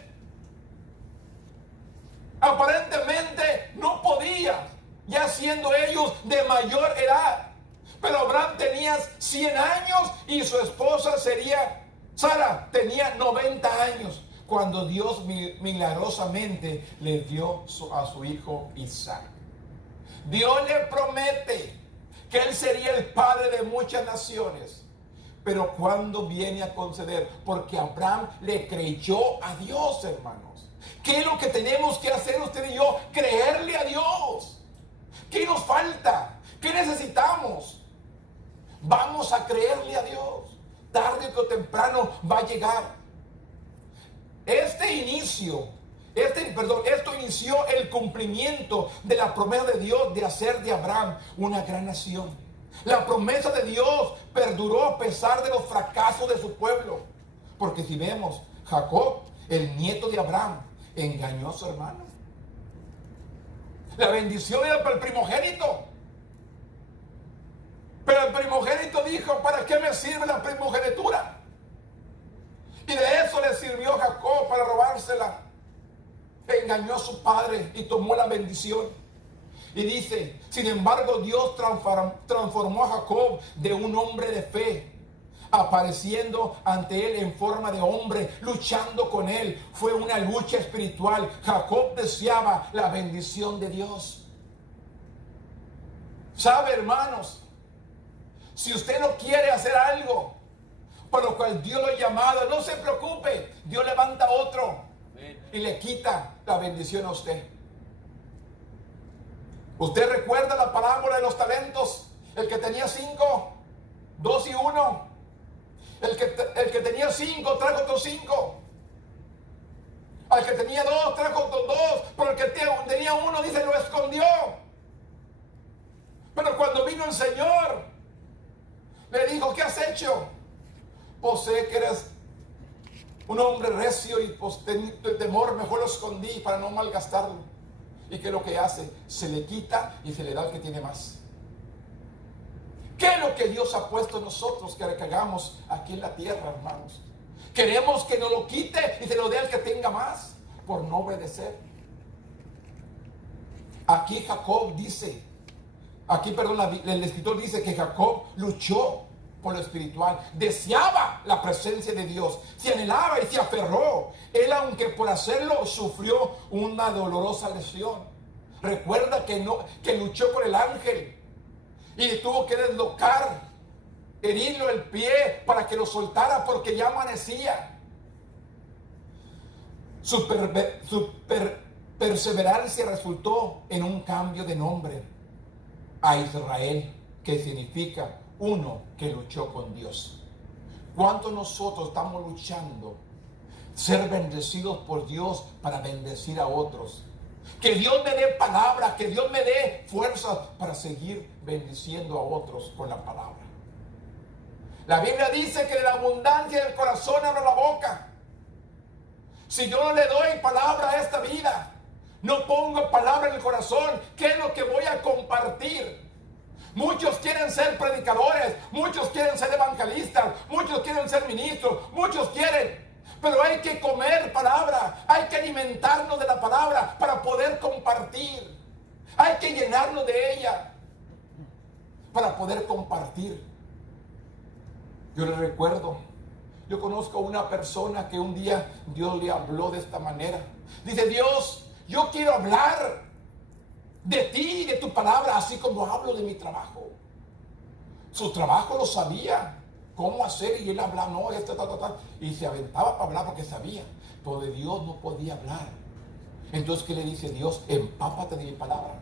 Aparentemente no podía, ya siendo ellos de mayor edad. Pero Abraham tenía 100 años y su esposa Sara tenía 90 años. Cuando Dios milagrosamente le dio a su hijo Isaac. Dios le promete que él sería el padre de muchas naciones. Pero cuando viene a conceder, porque Abraham le creyó a Dios, hermanos. ¿Qué es lo que tenemos que hacer usted y yo? Creerle a Dios. ¿Qué nos falta? ¿Qué necesitamos? Vamos a creerle a Dios. Tarde o temprano va a llegar. Esto inició el cumplimiento de la promesa de Dios de hacer de Abraham una gran nación. La promesa de Dios perduró a pesar de los fracasos de su pueblo. Porque si vemos, Jacob, el nieto de Abraham, engañó a su hermano. La bendición era para el primogénito. Pero el primogénito dijo, ¿para qué me sirve la primogenitura? Y de eso le sirvió Jacob para robársela. Engañó a su padre y tomó la bendición. Y dice, sin embargo, Dios transformó a Jacob de un hombre de fe, apareciendo ante él en forma de hombre, luchando con él. Fue una lucha espiritual. Jacob deseaba la bendición de Dios. ¿Sabe, hermanos? Si usted no quiere hacer algo por lo cual Dios lo ha llamado, no se preocupe. Dios levanta a otro y le quita la bendición a usted. ¿Usted recuerda la parábola de los talentos? El que tenía 5, 2 y 1. El que tenía 5 trajo otros 5. Al que tenía 2 trajo otros 2. Pero el que tenía 1, dice, lo escondió. Pero cuando vino el Señor, le dijo, ¿qué has hecho? Pues sé que eres un hombre recio y pues de temor, mejor lo escondí para no malgastarlo. ¿Y qué es lo que hace? Se le quita y se le da al que tiene más. ¿Qué es lo que Dios ha puesto en nosotros que hagamos aquí en la tierra, hermanos? Queremos que nos lo quite y se lo dé al que tenga más por no obedecer. Aquí Jacob dice, el escritor dice que Jacob luchó por lo espiritual, deseaba la presencia de Dios, se anhelaba y se aferró. Él, aunque por hacerlo sufrió una dolorosa lesión. Recuerda que luchó por el ángel y tuvo que deslocar, herirlo el pie para que lo soltara porque ya amanecía. Su perseverancia resultó en un cambio de nombre a Israel, que significa uno que luchó con Dios. ¿Cuántos nosotros estamos luchando ser bendecidos por Dios para bendecir a otros? Que Dios me dé palabra, que Dios me dé fuerza para seguir bendiciendo a otros con la palabra. La Biblia dice que de la abundancia del corazón habla la boca. Si yo no le doy palabra a esta vida, no pongo palabra en el corazón, ¿qué es lo que voy a compartir? Muchos quieren ser predicadores, muchos quieren ser evangelistas, muchos quieren ser ministros, muchos quieren, Pero hay que comer palabra, hay que alimentarnos de la palabra para poder compartir. Hay que llenarnos de ella para poder compartir. Yo le recuerdo, yo conozco a una persona que un día Dios le habló de esta manera. Dice: Dios, yo quiero hablar de ti y de tu palabra, así como hablo de mi trabajo. Su trabajo lo sabía cómo hacer, y él hablaba, no, y se aventaba para hablar porque sabía, pero de Dios no podía hablar. Entonces, ¿qué le dice Dios? Empápate de mi palabra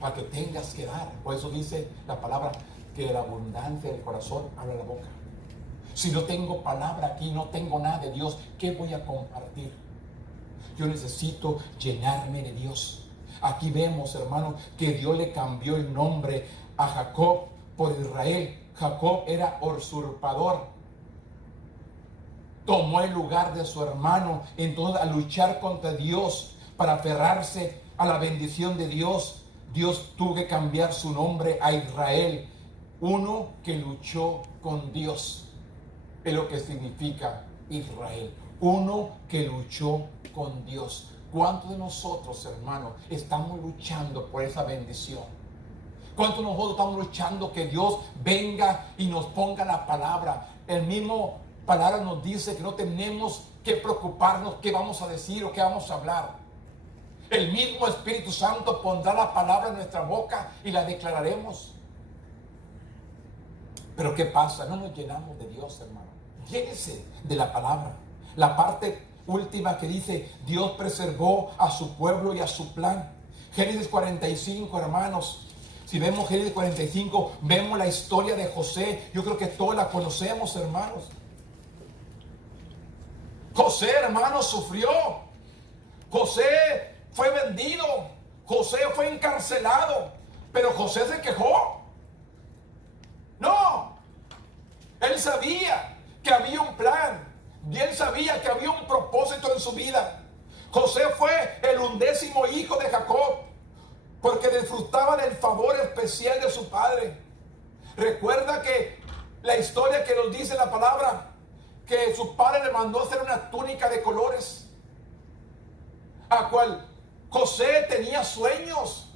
para que tengas que dar. Por eso dice la palabra que la abundancia del corazón habla la boca. Si no tengo palabra aquí, no tengo nada de Dios, ¿qué voy a compartir? Yo necesito llenarme de Dios. Aquí vemos, hermano, que Dios le cambió el nombre a Jacob por Israel. Jacob era usurpador. Tomó el lugar de su hermano. Entonces, al luchar contra Dios para aferrarse a la bendición de Dios, Dios tuvo que cambiar su nombre a Israel. Uno que luchó con Dios. Es lo que significa Israel. Uno que luchó con Dios. ¿Cuántos de nosotros, hermanos, estamos luchando por esa bendición? ¿Cuántos de nosotros estamos luchando que Dios venga y nos ponga la palabra? El mismo palabra nos dice que no tenemos que preocuparnos qué vamos a decir o qué vamos a hablar. El mismo Espíritu Santo pondrá la palabra en nuestra boca y la declararemos. Pero ¿qué pasa? No nos llenamos de Dios, hermano. Llénese de la palabra. La parte última que dice: Dios preservó a su pueblo y a su plan. Génesis 45, hermanos. Si vemos Génesis 45, vemos la historia de José. Yo creo que todos la conocemos, hermanos. José, hermanos, sufrió. José fue vendido. José fue encarcelado. Pero José se quejó. No. Él sabía que había un plan. Y él sabía que había un propósito en su vida. José fue el 11º hijo de Jacob, porque disfrutaba del favor especial de su padre. Recuerda que la historia que nos dice la palabra, que su padre le mandó hacer una túnica de colores, a cual José tenía sueños.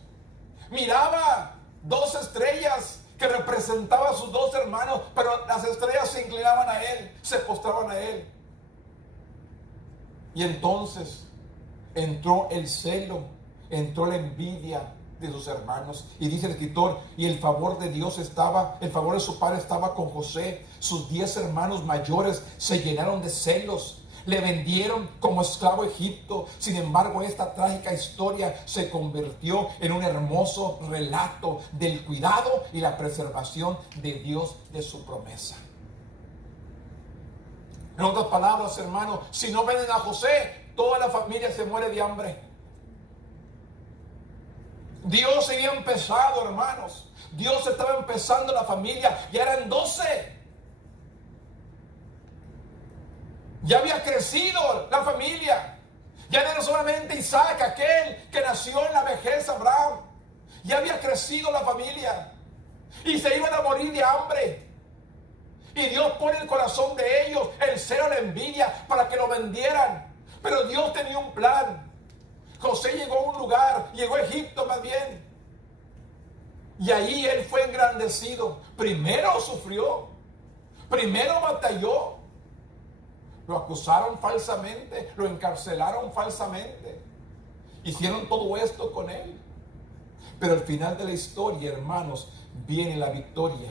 Miraba 2 estrellas que representaban a sus 2 hermanos, pero las estrellas se inclinaban a él, se postraban a él. Y entonces entró el celo, entró la envidia de sus hermanos. Y dice el escritor: y el favor de Dios estaba, el favor de su padre estaba con José. Sus 10 hermanos mayores se llenaron de celos. Le vendieron como esclavo a Egipto. Sin embargo, esta trágica historia se convirtió en un hermoso relato del cuidado y la preservación de Dios de su promesa. En otras palabras, hermanos, si no venden a José, toda la familia se muere de hambre. Dios había empezado, hermanos. Dios estaba empezando la familia. Ya eran 12. Ya había crecido la familia. Ya no era solamente Isaac, aquel que nació en la vejez, Abraham. Ya había crecido la familia. Y se iban a morir de hambre. Y Dios pone en el corazón de ellos el celo, la envidia, para que lo vendieran. Pero Dios tenía un plan. José llegó a un lugar, llegó a Egipto más bien. Y ahí él fue engrandecido. Primero sufrió. Primero batalló. Lo acusaron falsamente. Lo encarcelaron falsamente. Hicieron todo esto con él. Pero al final de la historia, hermanos, viene la victoria.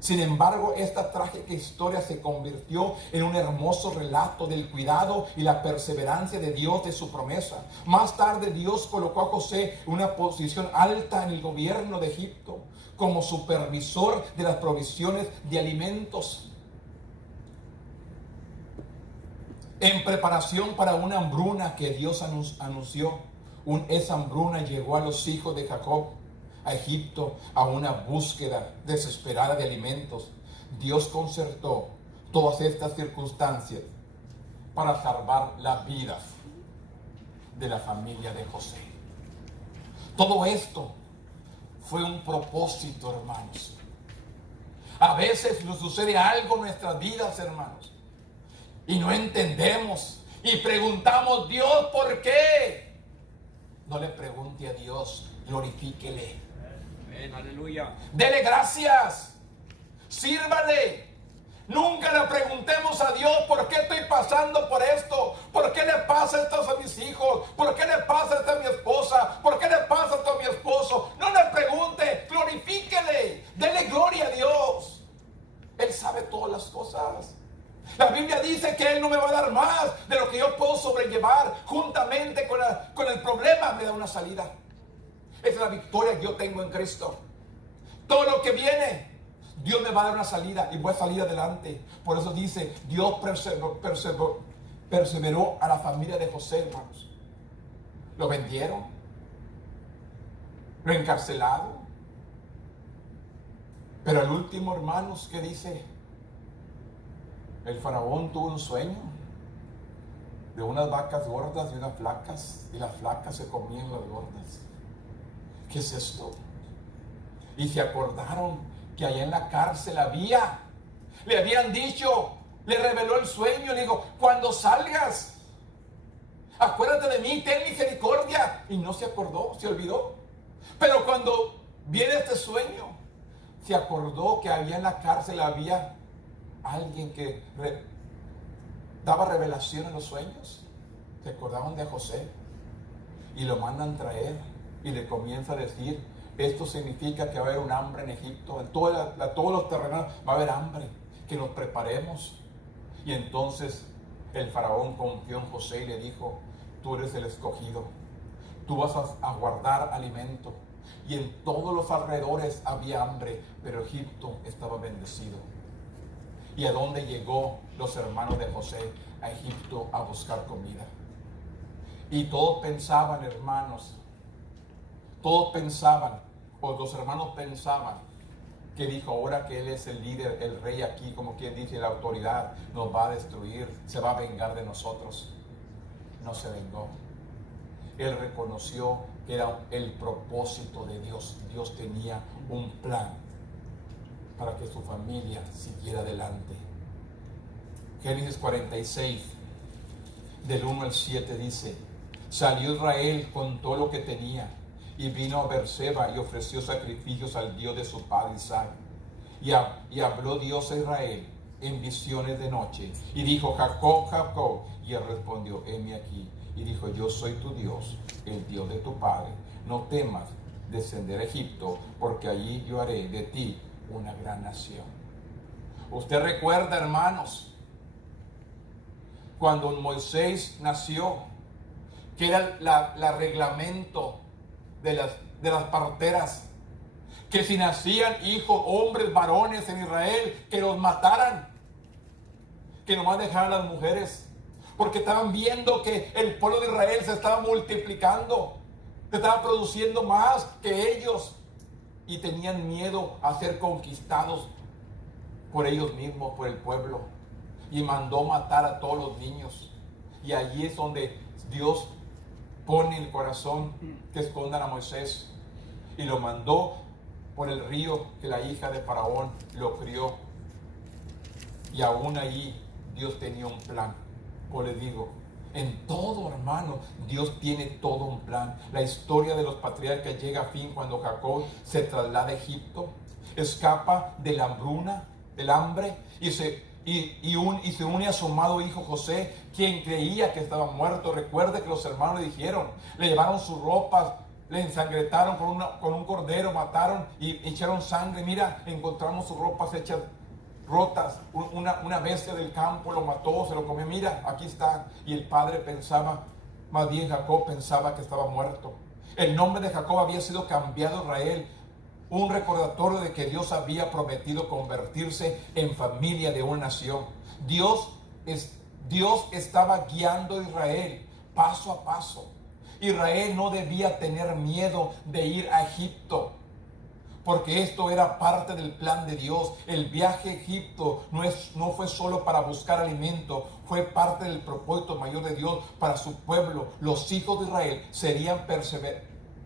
Sin embargo, esta trágica historia se convirtió en un hermoso relato del cuidado y la perseverancia de Dios de su promesa. Más tarde, Dios colocó a José en una posición alta en el gobierno de Egipto, como supervisor de las provisiones de alimentos, en preparación para una hambruna que Dios anunció. Esa hambruna llegó a los hijos de Jacob a Egipto, a una búsqueda desesperada de alimentos. Dios concertó todas estas circunstancias para salvar las vidas de la familia de José. Todo esto fue un propósito, hermanos. A veces nos sucede algo en nuestras vidas, hermanos, y no entendemos y preguntamos, Dios, ¿por qué? No le pregunte a Dios, glorifíquele. Amén, aleluya. Dele gracias, sírvale. Nunca le preguntemos a Dios por qué estoy pasando por esto, por qué le pasa esto a mis hijos, por qué le pasa esto a mi esposa, por qué le pasa esto a mi esposo. No le pregunte, glorifíquele, dele gloria a Dios. Él sabe todas las cosas. La Biblia dice que Él no me va a dar más de lo que yo puedo sobrellevar. Juntamente con el problema me da una salida. Esa es la victoria que yo tengo en Cristo. Todo lo que viene, Dios me va a dar una salida y voy a salir adelante. Por eso dice, Dios perseveró a la familia de José, hermanos. Lo vendieron, lo encarcelaron. Pero al último, hermanos, ¿qué dice? El faraón tuvo un sueño de unas vacas gordas y unas flacas, y las flacas se comían las gordas. ¿Qué es esto? Y se acordaron que allá en la cárcel le habían dicho, le reveló el sueño, le dijo, cuando salgas, acuérdate de mí, ten misericordia. Y no se acordó, se olvidó. Pero cuando viene este sueño, se acordó que había en la cárcel, había alguien que daba revelación en los sueños. Se acordaban de José y lo mandan traer y le comienza a decir, esto significa que va a haber un hambre en Egipto, en todos los terrenos va a haber hambre, que nos preparemos. Y entonces el faraón confió en José y le dijo, tú eres el escogido, tú vas a guardar alimento. Y en todos los alrededores había hambre, pero Egipto estaba bendecido. ¿Y a dónde llegó los hermanos de José? A Egipto a buscar comida. Y todos pensaban, hermanos, o los hermanos pensaban, que dijo, ahora que él es el líder, el rey aquí, como quien dice, la autoridad, nos va a destruir, se va a vengar de nosotros. No se vengó. Él reconoció que era el propósito de Dios. Dios tenía un plan para que su familia siguiera adelante. Génesis 46, del 1 al 7 dice, salió Israel con todo lo que tenía y vino a Beerseba y ofreció sacrificios al Dios de su padre Isaac. Y habló Dios a Israel en visiones de noche y dijo, Jacob, Jacob. Y él respondió, heme aquí. Y dijo, yo soy tu Dios, el Dios de tu padre. No temas descender a Egipto, porque allí yo haré de ti una gran nación. Usted recuerda, hermanos, cuando Moisés nació, que era el reglamento de las parteras, que si nacían hijos, hombres, varones en Israel, que los mataran, que nomás dejaran a las mujeres, porque estaban viendo que el pueblo de Israel se estaba multiplicando, se estaba produciendo más que ellos, y tenían miedo a ser conquistados por ellos mismos, por el pueblo, y mandó matar a todos los niños. Y allí es donde Dios pone en el corazón que escondan a Moisés, y lo mandó por el río que la hija de Faraón lo crió. Y aún allí Dios tenía un plan. Pues les digo, en todo, hermano, Dios tiene todo un plan. La historia de los patriarcas llega a fin cuando Jacob se traslada a Egipto, escapa de la hambruna, del hambre, y se une a su amado hijo José, quien creía que estaba muerto. Recuerde que los hermanos le dijeron, le llevaron sus ropas, le ensangrentaron con un cordero, mataron y echaron sangre. Mira, encontramos sus ropas hechas rotas, una bestia del campo lo mató, se lo comió, mira, aquí está. Y el padre pensaba, más bien Jacob pensaba que estaba muerto. El nombre de Jacob había sido cambiado a Israel, un recordatorio de que Dios había prometido convertirse en familia de una nación. Dios estaba guiando a Israel paso a paso. Israel no debía tener miedo de ir a Egipto, porque esto era parte del plan de Dios. El viaje a Egipto no fue solo para buscar alimento, fue parte del propósito mayor de Dios para su pueblo. Los hijos de Israel serían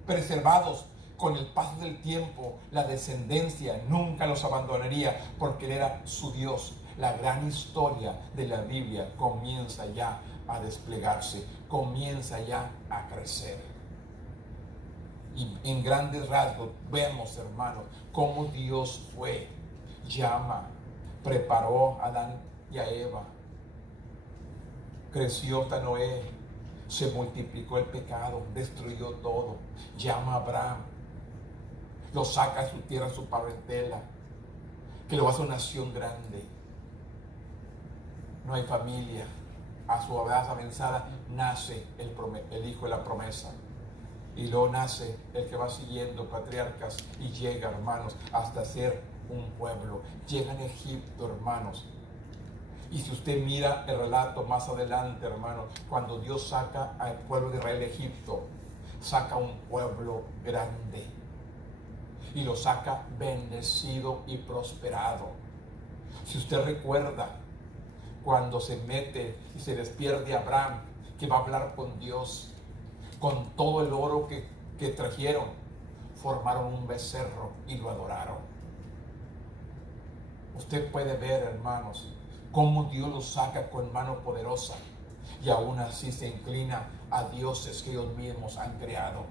preservados con el paso del tiempo. La descendencia nunca los abandonaría, porque Él era su Dios. la gran historia de la Biblia comienza ya a desplegarse, comienza ya a crecer. Y en grandes rasgos vemos, hermanos, cómo Dios fue, llama, preparó a Adán y a Eva. Creció hasta Noé, se multiplicó el pecado, destruyó todo. Llama a Abraham, lo saca de su tierra, su parentela, que lo hace una nación grande. No hay familia. A su edad avanzada nace el hijo de la promesa. Y luego nace el que va siguiendo patriarcas y llega, hermanos, hasta ser un pueblo. Llega en Egipto, hermanos. Y si usted mira el relato más adelante, hermanos, cuando Dios saca al pueblo de Israel de Egipto, saca un pueblo grande. Y lo saca bendecido y prosperado. Si usted recuerda, cuando se mete y se despierte Abraham, que va a hablar con Dios, con todo el oro que trajeron, formaron un becerro y lo adoraron. Usted puede ver, hermanos, cómo Dios los saca con mano poderosa y aún así se inclina a dioses que ellos mismos han creado.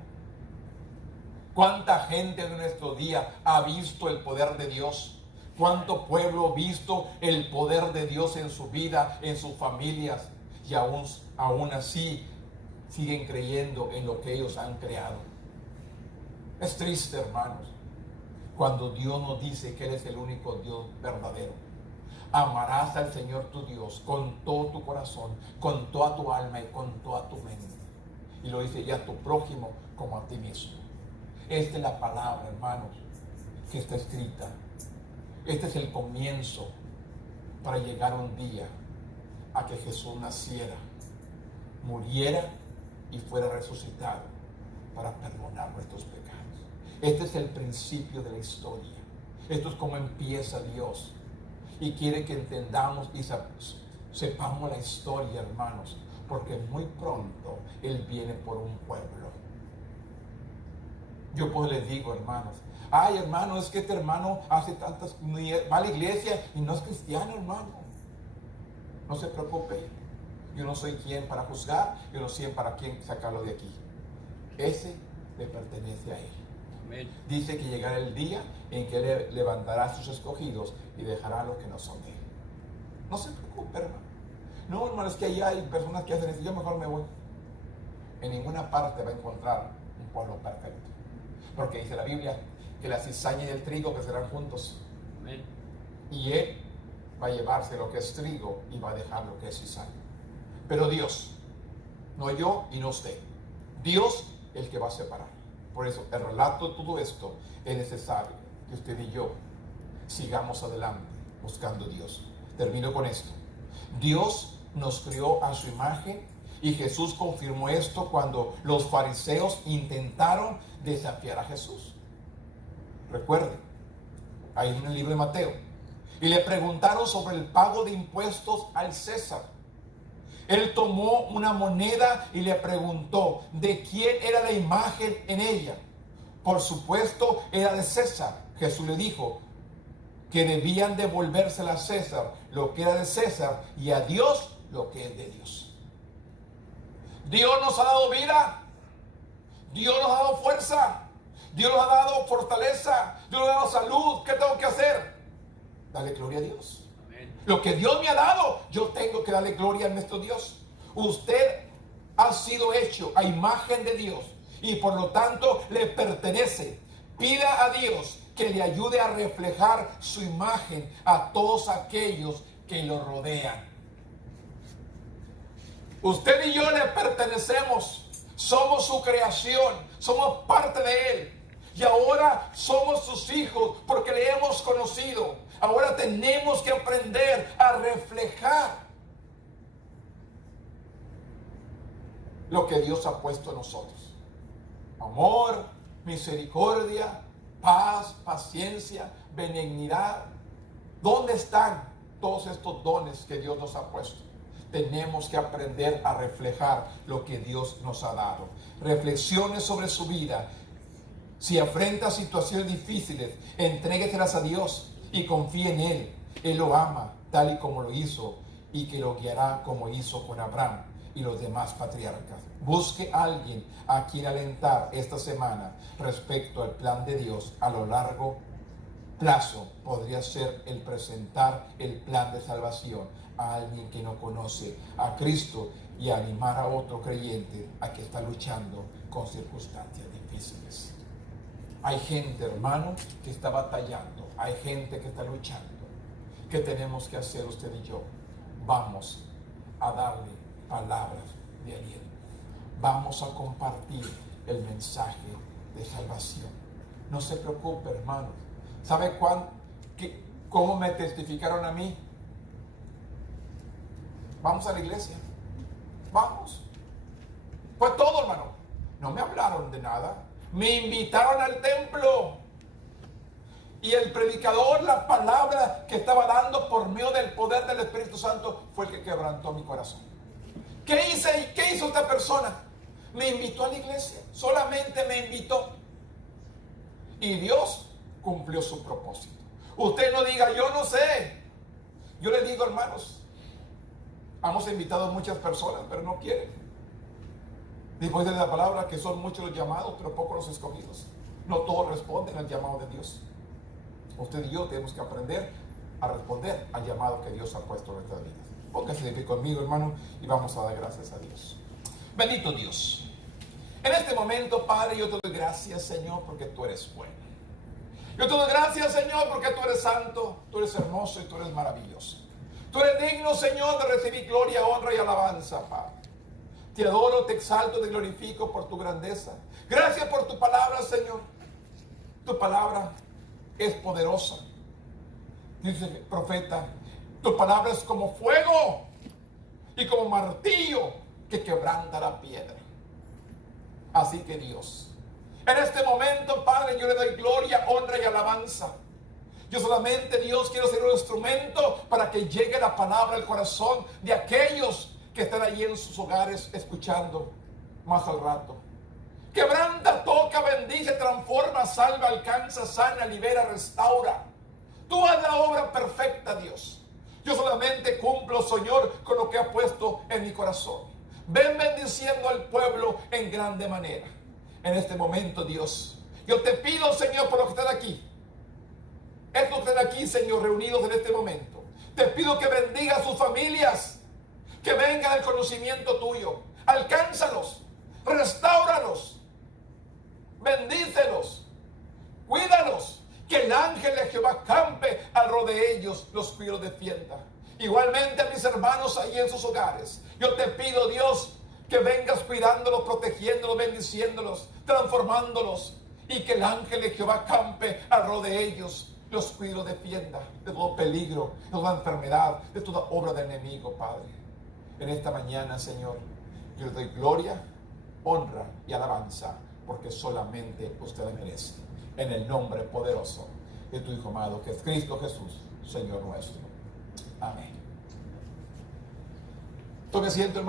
¿Cuánta gente en nuestro día ha visto el poder de Dios? ¿Cuánto pueblo ha visto el poder de Dios en su vida, en sus familias? Y aún así siguen creyendo en lo que ellos han creado. Es triste, hermanos, cuando Dios nos dice que Él es el único Dios verdadero. Amarás al Señor tu Dios con todo tu corazón, con toda tu alma y con toda tu mente. Y lo dice, y a tu prójimo como a ti mismo. Esta es la palabra, hermanos, que está escrita. Este es el comienzo para llegar un día a que Jesús naciera, muriera y fuera resucitado para perdonar nuestros pecados. Este es el principio de la historia. Esto es como empieza Dios. Y quiere que entendamos y sepamos la historia, hermanos, porque muy pronto Él viene por un pueblo. Yo pues les digo, hermanos, ay, hermano, es que este hermano hace tantas, va a la iglesia y no es cristiano, hermano. No se preocupe. Yo no soy quien para juzgar, yo no soy para quien sacarlo de aquí. Ese le pertenece a Él. Amén. Dice que llegará el día en que Él levantará a sus escogidos y dejará a los que no son de Él. No se preocupe, hermano. No, hermano, es que allá hay personas que hacen eso, yo mejor me voy. En ninguna parte va a encontrar un pueblo perfecto. Porque dice la Biblia que la cizaña y el trigo crecerán juntos. Amén. Y Él va a llevarse lo que es trigo y va a dejar lo que es cizaña. Pero Dios, no yo y no usted. Dios el que va a separar. Por eso el relato de todo esto es necesario que usted y yo sigamos adelante buscando a Dios. Termino con esto. Dios nos creó a su imagen y Jesús confirmó esto cuando los fariseos intentaron desafiar a Jesús. Recuerden, ahí en el libro de Mateo. Y le preguntaron sobre el pago de impuestos al César. Él tomó una moneda y le preguntó de quién era la imagen en ella. Por supuesto, era de César. Jesús le dijo que debían devolvérsela a César lo que era de César y a Dios lo que es de Dios. Dios nos ha dado vida. Dios nos ha dado fuerza. Dios nos ha dado fortaleza. Dios nos ha dado salud. ¿Qué tengo que hacer? Dale gloria a Dios. Lo que Dios me ha dado, yo tengo que darle gloria a nuestro Dios. Usted ha sido hecho a imagen de Dios y por lo tanto le pertenece. Pida a Dios que le ayude a reflejar su imagen a todos aquellos que lo rodean. Usted y yo le pertenecemos. Somos su creación. Somos parte de Él. Y ahora somos sus hijos porque le hemos conocido. Ahora tenemos que aprender a reflejar lo que Dios ha puesto en nosotros. Amor, misericordia, paz, paciencia, benignidad. ¿Dónde están todos estos dones que Dios nos ha puesto? Tenemos que aprender a reflejar lo que Dios nos ha dado. Reflexione sobre su vida. Si afrenta situaciones difíciles, entrégueselas a Dios y confíe en Él. Él lo ama, tal y como lo hizo, y que lo guiará como hizo con Abraham y los demás patriarcas. Busque a alguien a quien alentar esta semana respecto al plan de Dios a lo largo plazo. Podría ser el presentar el plan de salvación a alguien que no conoce a Cristo y animar a otro creyente a que está luchando con circunstancias difíciles. Hay gente, hermano, que está batallando. Hay gente que está luchando. ¿Qué tenemos que hacer usted y yo? Vamos a darle palabras de aliento. Vamos a compartir el mensaje de salvación. No se preocupe, hermano. ¿Sabe cómo me testificaron a mí? Vamos a la iglesia. Vamos. Fue todo, hermano. No me hablaron de nada. Me invitaron al templo. Y el predicador, la palabra que estaba dando por medio del poder del Espíritu Santo, fue el que quebrantó mi corazón. ¿Qué hice? ¿Qué hizo esta persona? Me invitó a la iglesia. Solamente me invitó. Y Dios cumplió su propósito. Usted no diga, yo no sé. Yo le digo, hermanos, hemos invitado a muchas personas, pero no quieren. Después de la palabra que son muchos los llamados, pero pocos los escogidos. No todos responden al llamado de Dios. Usted y yo tenemos que aprender a responder al llamado que Dios ha puesto en nuestras vidas. Póngase de pie conmigo, hermano, y vamos a dar gracias a Dios. Bendito Dios. En este momento, Padre, yo te doy gracias, Señor, porque tú eres bueno. Yo te doy gracias, Señor, porque tú eres santo, tú eres hermoso y tú eres maravilloso. Tú eres digno, Señor, de recibir gloria, honra y alabanza, Padre. Te adoro, te exalto, te glorifico por tu grandeza. Gracias por tu palabra, Señor. Tu palabra es poderosa. Dice el profeta, tu palabra es como fuego y como martillo que quebranta la piedra. Así que Dios, en este momento, Padre, yo le doy gloria, honra y alabanza. Yo solamente, Dios, quiero ser un instrumento para que llegue la palabra al corazón de aquellos que están allí en sus hogares escuchando más al rato. Quebranta, toca, bendice, transforma, salva, alcanza, sana, libera, restaura. Tú haz la obra perfecta, Dios. Yo solamente cumplo, Señor, con lo que ha puesto en mi corazón. Ven bendiciendo al pueblo en grande manera. En este momento, Dios, yo te pido, Señor, por lo que están aquí. Estos que están aquí, Señor, reunidos en este momento. Te pido que bendiga a sus familias. Que vengan al conocimiento tuyo. Alcánzalos. Restáuralos. Bendícelos. Cuídalos. Que el ángel de Jehová campe alrededor de ellos, los cuide y los defienda. Igualmente a mis hermanos ahí en sus hogares. Yo te pido, Dios, que vengas cuidándolos, protegiéndolos, bendiciéndolos, transformándolos. Y que el ángel de Jehová campe alrededor de ellos, los cuide y los defienda de todo peligro, de toda enfermedad, de toda obra del enemigo, Padre. En esta mañana, Señor, yo le doy gloria, honra y alabanza, porque solamente usted la merece. En el nombre poderoso de tu Hijo amado, que es Cristo Jesús, Señor nuestro. Amén. Tome asiento, hermano.